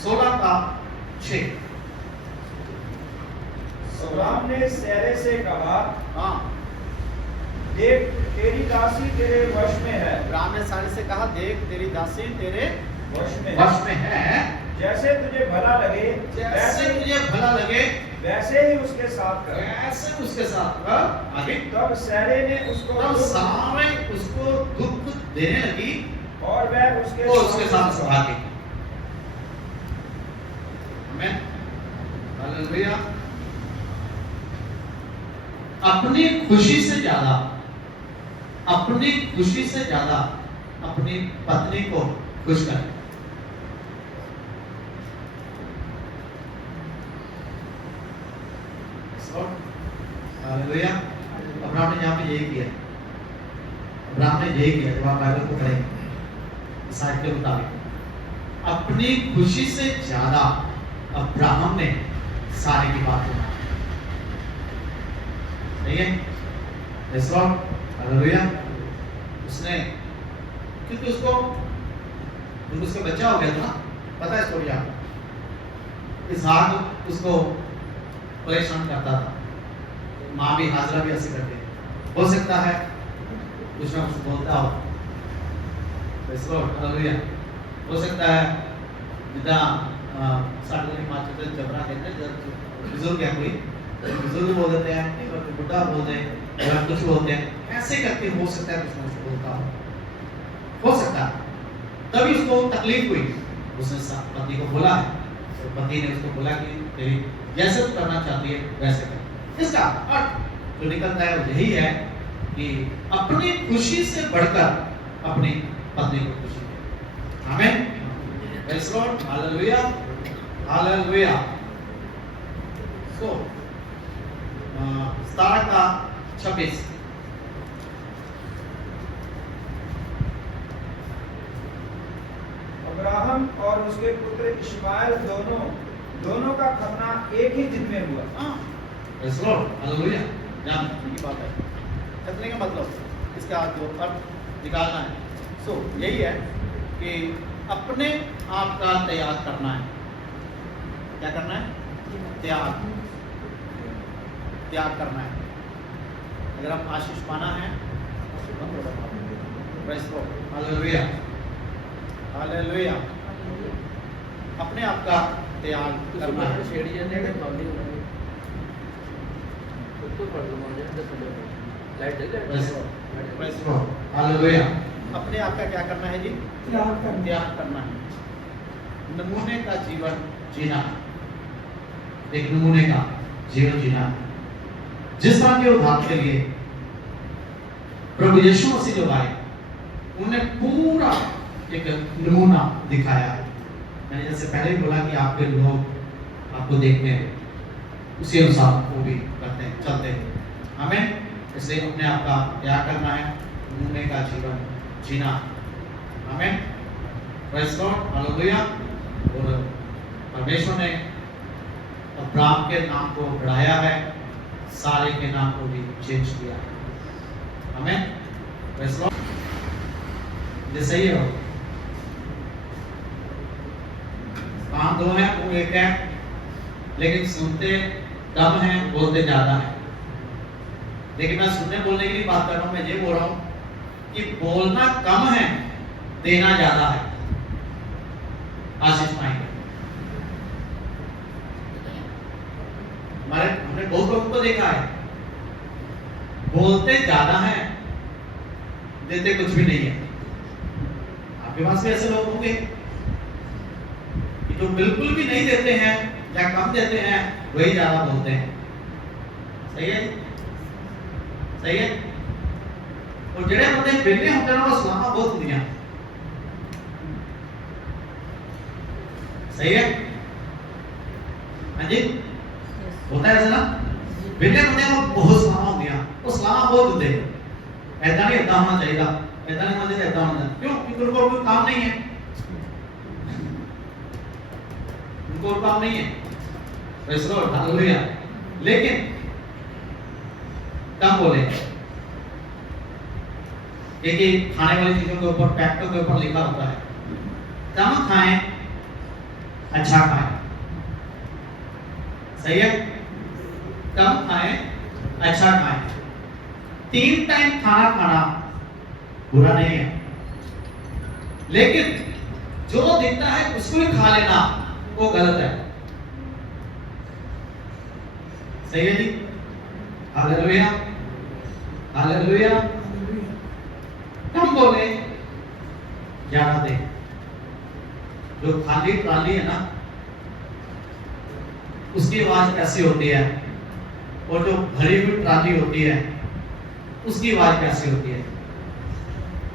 16 का 6। अब्राहम ने सैरे से कहा, हाँ, देख तेरी दासी तेरे वश में है। अब्राहम ने सारे से कहा, देख तेरी दासी तेरे वश में है। वश में है, जैसे तुझे भला लगे जैसे तुझे भला लगे वैसे ही उसके साथ कर। वैसे उसके साथ कर। आगे, तब सैरे ने उसको तब दुख सारे उसको दुख देने लगी और वह उसके वो उसके साथ सभा की। आमीन, हालेलुया। अपनी खुशी से ज्यादा, अपनी खुशी से ज्यादा अपनी पत्नी को खुश करें। हालेलुया। अब्राहम ने यहाँ पे यही किया, अब्राहम ने यही किया। जब आप बाइबल को पढ़ेंगे साइड के मुताबिक, अपनी खुशी से ज्यादा अब्राहम ने सारे की बात मानी। सही है, प्रेज़ गॉड, हालेलुया। उसने, क्योंकि उसका बच्चा हो गया था, पता है स्टोरी आपको। इसहाक उसको परेशान करता था, माँ भी हाजरा भी ऐसे करते हैं। हो सकता है कुछ ना कुछ बोलता हो, प्रेज़ गॉड, हालेलुया। हो सकता है जिदा साढ़े माँ चुके जबरा कहते हैं, बुजुर्ग है कोई, बुजुर्ग बोल देते हैं, एक बार बुढ़ा बोल दे, या कुछ बोलते हैं, ऐसे करके हो सकता है कुछ ना कुछ बोलता हो सकता है। तभी उसको तकलीफ हुई, उसने पति को बोला है, तो पति ने उसको बोला कि तेरी जैसे तू करना चाहती है वैसे कर। इसका अर्थ जो निकलता है वो यही है कि अपनी खुशी से बढ़कर अपनी पत्नी को खुशी दे। आमीन, प्रेज़ गॉड, हालेलुया, हालेलुया। सो 17 का 26। अब्राहम और उसके पुत्र इश्माएल दोनों का खतना एक ही दिन में हुआ। Praise God, hallelujah. ध्यान रखने की बात है, खतने का मतलब इसका जो अर्थ निकालना है, सो यही है कि अपने आप का त्याग करना है। क्या करना है? त्याग, त्याग करना है। अगर आप आशीष पाना है, प्रेज़ गॉड, हालेलुया, हालेलुया। अपने आप का त्याग करना है। शेडी जाने का मामले में तो पढ़ लो मुझे 10 मिनट लाइट है प्रेज़ गॉड, हालेलुया। अपने आप का क्या करना है जी? त्याग करना है। नमूने का जीवन जीना, एक नमूने का जीवन जीना, जिस तरह के उदाहरण के लिए प्रभु यीशु मसीह जो आए, उन्होंने पूरा एक नमूना दिखाया है। मैंने जैसे पहले ही बोला कि आपके लोग आपको देखते हैं, उसी अनुसार वो भी करते हैं, चलते हैं। हमें इसलिए अपने आप का त्याग करना है, मुंह का जीवन जीना। हमें प्रेज़ गॉड, हालेलुया। और परमेश्वर ने अब्राहम के नाम को बढ़ाया है, सारे के नाम को भी चेंज किया है। हमें प्रेज़ गॉड, ये सही है। काम दो है, वो एक है, लेकिन सुनते कम है, बोलते ज्यादा है। लेकिन मैं सुनने बोलने की नहीं बात कर रहा हूं, मैं ये बोल रहा हूं कि बोलना कम है, देना ज्यादा है। आशीष पाएंगे। हमने बहुत लोगों को देखा है, बोलते ज्यादा है, देते कुछ भी नहीं है। आपके पास भी ऐसे लोग होंगे कि जो बिल्कुल भी नहीं देते हैं या कम देते हैं, वही ज्यादा बोलते हैं। सही है, सही है। और जेड़े बंदे बिल्ले होते हैं, वो सलामा बहुत दुनिया। सही है, हाँ जी, होता है ऐसा ना। बिल्ले बंदे वो बहुत सलामा दुनिया, वो सलामा बहुत होते हैं। ऐसा नहीं होता होना चाहिए, ऐसा नहीं होना चाहिए, ऐसा होना चाहिए। क्यों? क्योंकि उनको कोई काम नहीं है, उनको काम नहीं है। वैसे हालेलुया। लेकिन कम बोले, क्योंकि खाने वाली चीजों के ऊपर, पैकेटों के ऊपर लिखा होता है कम खाएं, अच्छा खाएं। सही है, कम खाएं, अच्छा खाएं। 3 टाइम खाना खाना बुरा नहीं है, लेकिन जो दिखता है उसको ही खा लेना वो गलत है। सही है जी, हालेलुया, हालेलुया। कम बोले, ज्यादा दे। जो खाली ट्राली है ना, उसकी आवाज कैसी होती है, और जो भरी हुई ट्राली होती है उसकी आवाज कैसी होती है।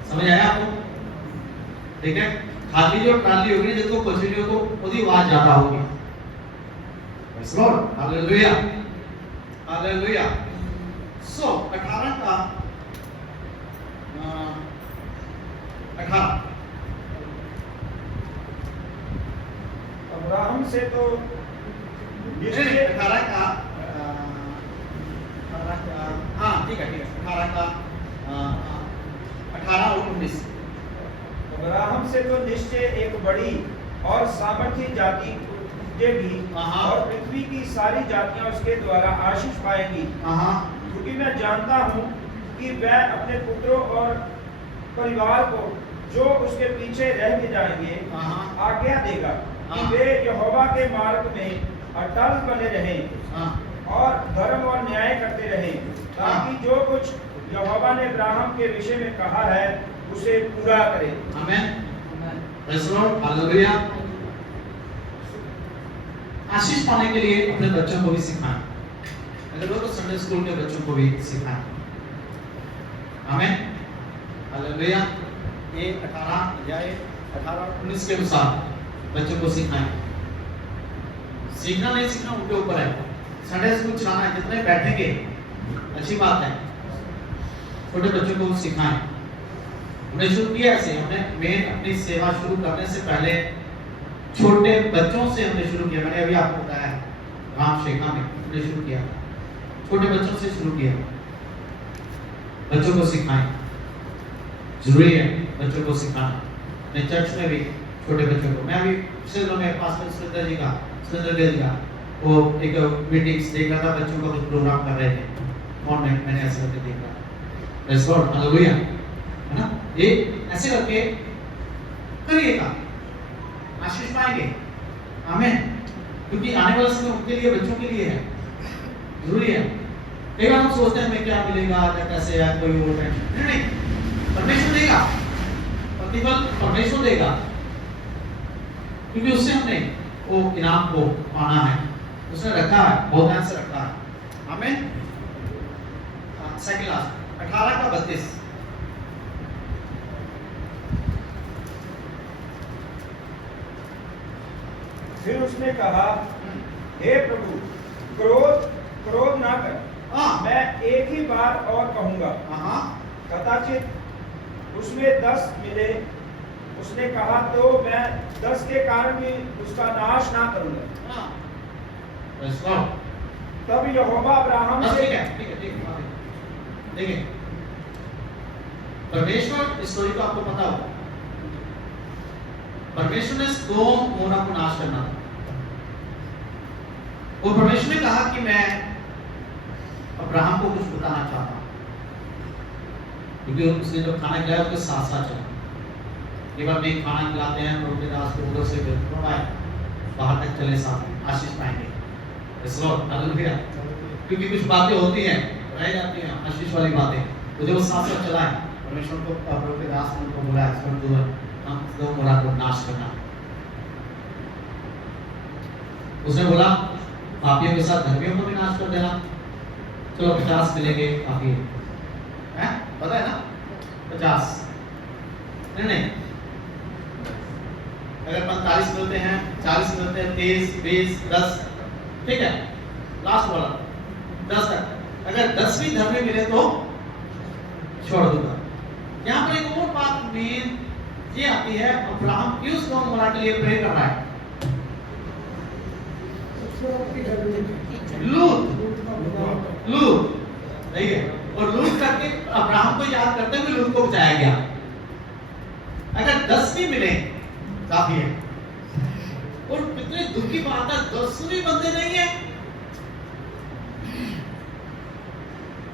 समझ आया आपको? ठीक है, खाली जो ट्राली होगी, जिसको कुछ नहीं हो तो उसकी आवाज ज्यादा होगी। Hallelujah, hallelujah. सो 18 का 18 अब्राहम से तो 18 का हाँ ठीक है, 18 का 18 और 19। अब्राहम से तो निश्चय एक बड़ी और सामर्थी जाति उपजेगी, और पृथ्वी की सारी जातियां उसके द्वारा आशीष पाएंगी। क्योंकि मैं जानता हूँ कि वह अपने पुत्रों और परिवार को जो उसके पीछे रह के जाएंगे आज्ञा देगा कि वे यहोवा के मार्ग में अटल बने रहें और धर्म और न्याय करते रहें, ताकि जो कुछ यहोवा ने अब्राहम के विषय में कहा है उसे पूरा करें। आमीन, प्रेज़ लॉर्ड, हालेलुया। आशीष पाने के लिए अपने बच्चों को भी सिखाएं, अगर वो तो संडे स्कूल के बच्चों को भी सिखाएं। आमीन, हालेलुया। ये 18 या 18-19 के अनुसार बच्चों को सिखाएं। सीखना नहीं सीखना उनके ऊपर है। संडे स्कूल चलाना है, जितने बैठेंगे अच्छी बात है, छोटे बच्चों को सिखाएं। हमने शुरू किया ऐसे, हमने मेन अपनी सेवा शुरू करने से पहले छोटे बच्चों से हमने शुरू किया। मैंने अभी आपको बताया राम शेखा में हमने शुरू किया, छोटे बच्चों से शुरू किया। बच्चों को सिखाएं, जरूरी है बच्चों को सिखाना। अपने चर्च में भी छोटे बच्चों को, मैं अभी पिछले दिनों में पास्टर सुरेंद्र जी का वो एक मीटिंग्स देख रहा था, बच्चों का कुछ प्रोग्राम कर रहे थे, और मैंने ऐसे करके देखा। प्रेज़ गॉड, हालेलुया, है ना। ये ऐसे करके करिएगा, आशीष पाएंगे। आमीन, क्योंकि आने वाला समय उनके लिए, बच्चों के लिए है, जरूरी है। कई बार हम सोचते हैं हमें क्या मिलेगा या कैसे, या कोई और है, नहीं, परमेश्वर देगा, प्रतिफल परमेश्वर देगा, क्योंकि उससे हमने वो इनाम को पाना है, उसने रखा है, बहुत ध्यान से रखा है। आमीन। सेकंड लास्ट 18 का 32। फिर उसने कहा, हे प्रभु, क्रोध ना कर, हाँ मैं एक ही बार और कहूंगा। हाँ कदाचित उसमें 10 मिले। उसने कहा तो मैं 10 के कारण भी उसका नाश ना करूंगा। हाँ बस करो। तब यहोवा अब्राहम बस से ठीक है ठीक है ठीक है देखिए परमेश्वर इस स्टोरी को आपको पता होगा परमेश्वर ने सोदोम गोमोरा को नाश करना था और परमेश्वर ने कहा कि मैं अब्राहम को कुछ बताना चाहता हूं क्योंकि उसने जब खाना खिलाया उसके साथ साथ चला एक बार भी खाना खिलाते हैं और उनके दास को उधर से थोड़ा बाहर तक चले साथ आशीष पाएंगे हालेलुया क्योंकि कुछ बातें होती हैं रह जाती हैं आशीष वाली बातें तो जब वो साथ साथ चला है परमेश्वर को प्रभु के दास ने उनको बोला हम सदोम गोमोरा को नाश करना उसने बोला पापियों के साथ धर्मियों को भी नाश कर देना चलो 50 मिलेंगे पापी हैं पता है ना 50 नहीं अगर 45 मिलते हैं 40 मिलते हैं 30 20 10 ठीक है लास्ट वाला 10 तक अगर 10 भी धर्मी मिले तो छोड़ दूंगा यहाँ पर एक और बात मेन ये आती है अब्राहम क्यों सदोम गोमोरा के लिए प्रे कर रहा है लूत नहीं है और लूत करके अब्राहम को याद करते हुए लूत को बचाया गया अगर 10 भी मिले काफी है और कितने दुख की बात है 10 भी बंदे नहीं है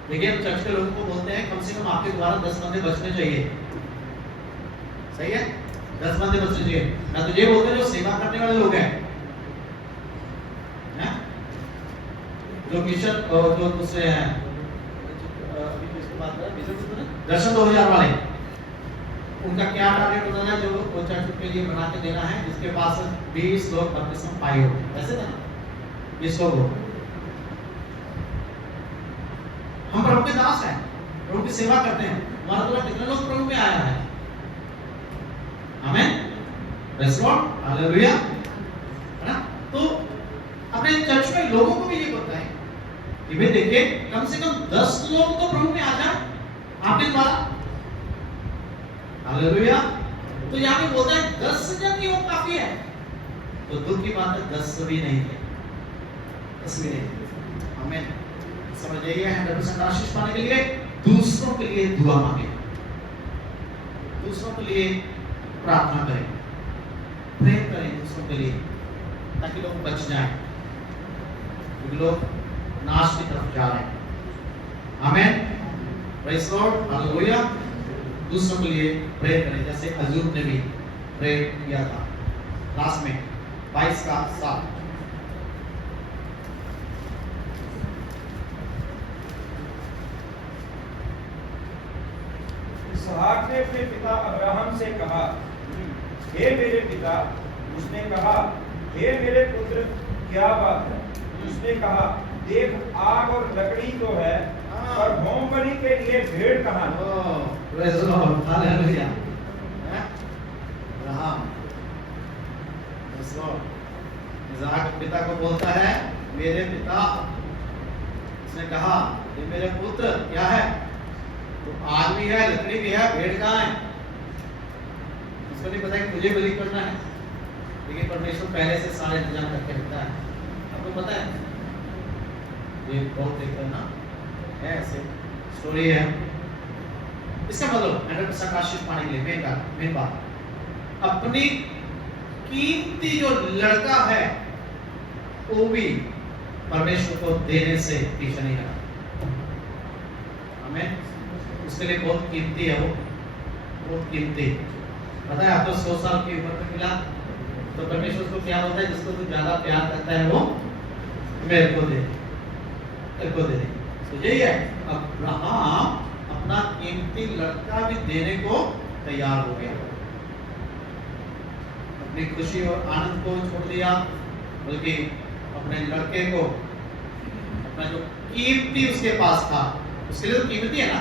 देखिए हम चर्च के लोगों को बोलते हैं कम से कम आपके द्वारा 10 बंदे बचने चाहिए सही है 10 बंदे बचने चाहिए ना तो ये बोलते हैं जो सेवा करने वाले लोग हैं जो मिशन जो दूसरे हैं अभी किसकी बात कर रहे हैं दर्शन 2000 वाले उनका क्या टारगेट होता है जो वो चर्च के लिए बना के देना है जिसके पास 20 लोग बपतिस्मा पाए हो ऐसे था 20 लोग हो हम प्रभु के दास हैं प्रभु की सेवा करते हैं हमारा द्वारा कितने लोग प्रभु में आया है आमीन प्रेज़ लॉर्ड हालेलुया है ना तो अपने चर्च में लोगों को भी ये बताएं कि भाई देखिए कम से कम 10 लोग तो प्रभु में आ जाए आपके द्वारा हालेलुया तो यहाँ पे बोलता है 10 जन ही वो काफी है तो दुख की बात है 10 भी नहीं थे 10 भी नहीं थे आमीन समझ जाइए 100% आशीष पाने के लिए दूसरों के लिए दुआ मांगे दूसरों के लिए प्रार्थना करें प्रे करें दूसरों के लिए ताकि लोग बच जाएं क्योंकि लोग नाश की तरफ जा रहे हैं आमीन प्रेज़ लॉर्ड हालेलुया दूसरों के लिए प्रे करें जैसे अय्यूब ने भी प्रे किया था लास्ट में 22 का 7 इसहाक ने अपने पिता अब्राहम से कहा हे मेरे पिता उसने कहा हे मेरे पुत्र क्या बात है उसने कहा देख आग और लकड़ी तो है पर होम बलि के लिए भेड़ कहाँ है praise lord hallelujah Abraham praise lord इसहाक पिता को बोलता है मेरे पिता उसने कहा ये मेरे पुत्र क्या है तो आग भी है लकड़ी भी है भेड़ कहाँ है उसको नहीं पता कि मुझे बलि करना है लेकिन परमेश्वर पहले से सारे इंतजाम करके रखता है आपको पता है ये बहुत एक ना है ऐसे स्टोरी है इसका मतलब 100% आशीष पाने के लिए मेन बात अपनी कीमती जो लड़का है वो भी परमेश्वर को देने से पीछे नहीं हटा हमें उसके लिए बहुत कीमती है वो बहुत कीमती पता है आपको 100 साल की उम्र में मिला तो परमेश्वर को क्या होता है जिसको तू ज्यादा प्यार करता है वो मेरे को दे तो यही है अब्राहम अपना कीमती लड़का भी देने को तैयार हो गया अपनी खुशी और आनंद को छोड़ दिया बल्कि अपने लड़के को अपना जो कीमती उसके पास था उसके लिए तो कीमती है ना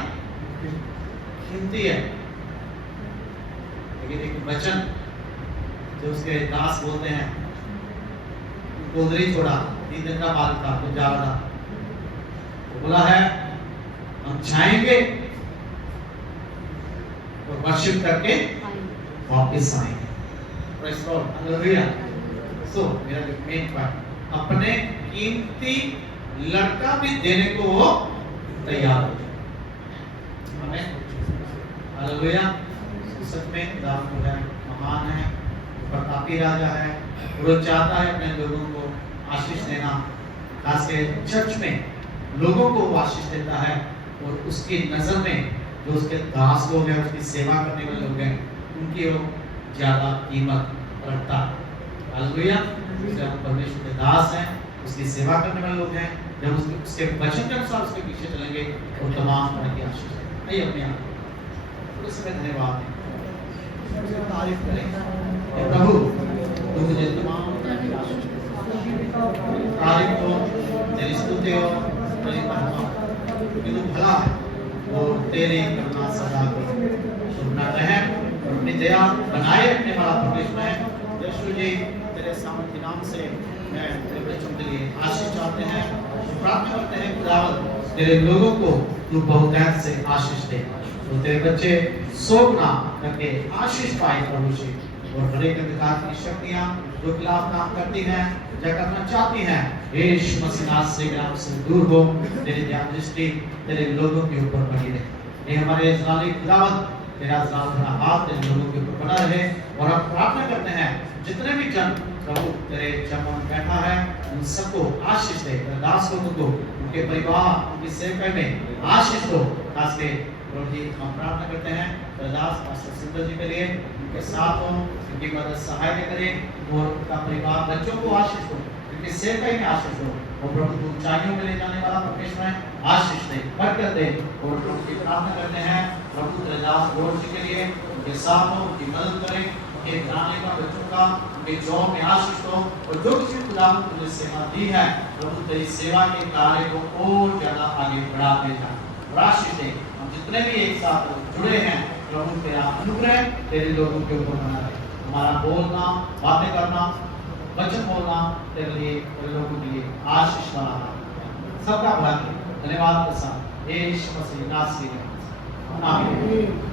कीमती है लेकिन एक वचन जो उसके दास बोलते हैं उनको उधर ही छोड़ा 3 दिन का मार्ग था, तो जा रहा था, तो बोला है हम जाएंगे और वर्शिप करके वापस आएंगे। Praise lord, hallelujah. सो मेरा जो मेन पॉइंट, अपने कीमती लड़का भी देने को वो तैयार हो जाए। आमीन, हालेलुया। सच में दाऊद जो है महान है, प्रतापी राजा है, वो चाहता है अपने लोगों को आशीष देना, खास के चर्च में लोगों को वो आशीष देता है, और उसकी नजर में जो उसके दास लोग हैं, उसकी सेवा करने वाले लोग हैं, उनकी वो ज्यादा कीमत रखता है। हालेलुया। जब हम परमेश्वर के दास हैं, उसकी सेवा करने वाले लोग हैं, जब उसके वचन के अनुसार उसके पीछे चलेंगे, और तमाम तरह की आशीष है। आइए अपने आप को इसमें धन्यवाद दें, उसकी तारीफ करें। हे प्रभु, तू मुझे तमाम तरह की आशीष दे, तारीफ हो, तेरी स्तुति हो, तेरी महिमा, क्योंकि तू भला है, और तेरी करुणा सदा की अपना रहम और अपनी दया बनाए रखने वाला परमेश्वर है। यीशु जी, तेरे सामर्थ्य नाम से मैं तेरे बच्चों के लिए आशीष चाहते हैं, प्रार्थना करते हैं खुदावंद तेरे लोगों को तू बहुतायत से आशीष दे, तो तेरे बच्चे सोचना करके आशीष पाए प्रभु जी, और हर एक अंधकार की शक्तियां जो खिलाफ काम करती हैं, जो करना चाहती हैं, यीशु मसीह नाम से ग्राम से दूर हो। तेरी ध्यान दृष्टि तेरे लोगों के ऊपर बनी रहे। ये हमारे इस्राएली खुदावंद तेरा तेरा हाथ तेरे लोगों के ऊपर बना रहे, और हम प्रार्थना करते हैं जितने भी जन प्रभु तेरे जमा बैठा है, उन सबको आशीष दे, दास लोगों को, उनके परिवार, उनकी सेवा में आशीष दो। खास के प्रभु जी हम प्रार्थना करते हैं दास पास्टर सिंधु जी के लिए, उनके साथ हो, उनकी मदद सहायता करें, और उनका परिवार बच्चों को आशीष दो, उनकी सेवा में आशीष दो, और प्रभु तू ऊंचाइयों में ले जाने वाला परमेश्वर है, आशीष दे, बरकत दे। और प्रभु की प्रार्थना करते हैं प्रभु तेरे दास गौर जी के लिए, उनके साथ हो, उनकी मदद करें, उनके घराने का, बच्चों का, उनके जॉब में आशीष दो, और जो किसी खुदावंद तुझे सेवा दी है प्रभु तेरी सेवा के कार्य को और ज्यादा आगे बढ़ाते जा, और आशीष दे। हम जितने भी एक साथ जुड़े हैं प्रभु तेरा अनुग्रह तेरे लोगों के ऊपर बना रहे, हमारा बोलना, बातें करना, वचन बोलना तेरे लिए, तेरे लोगों के लिए आशीष वाला है। सबका भला धन्यवाद के साथ यीशु मसीह नाम से आमीन।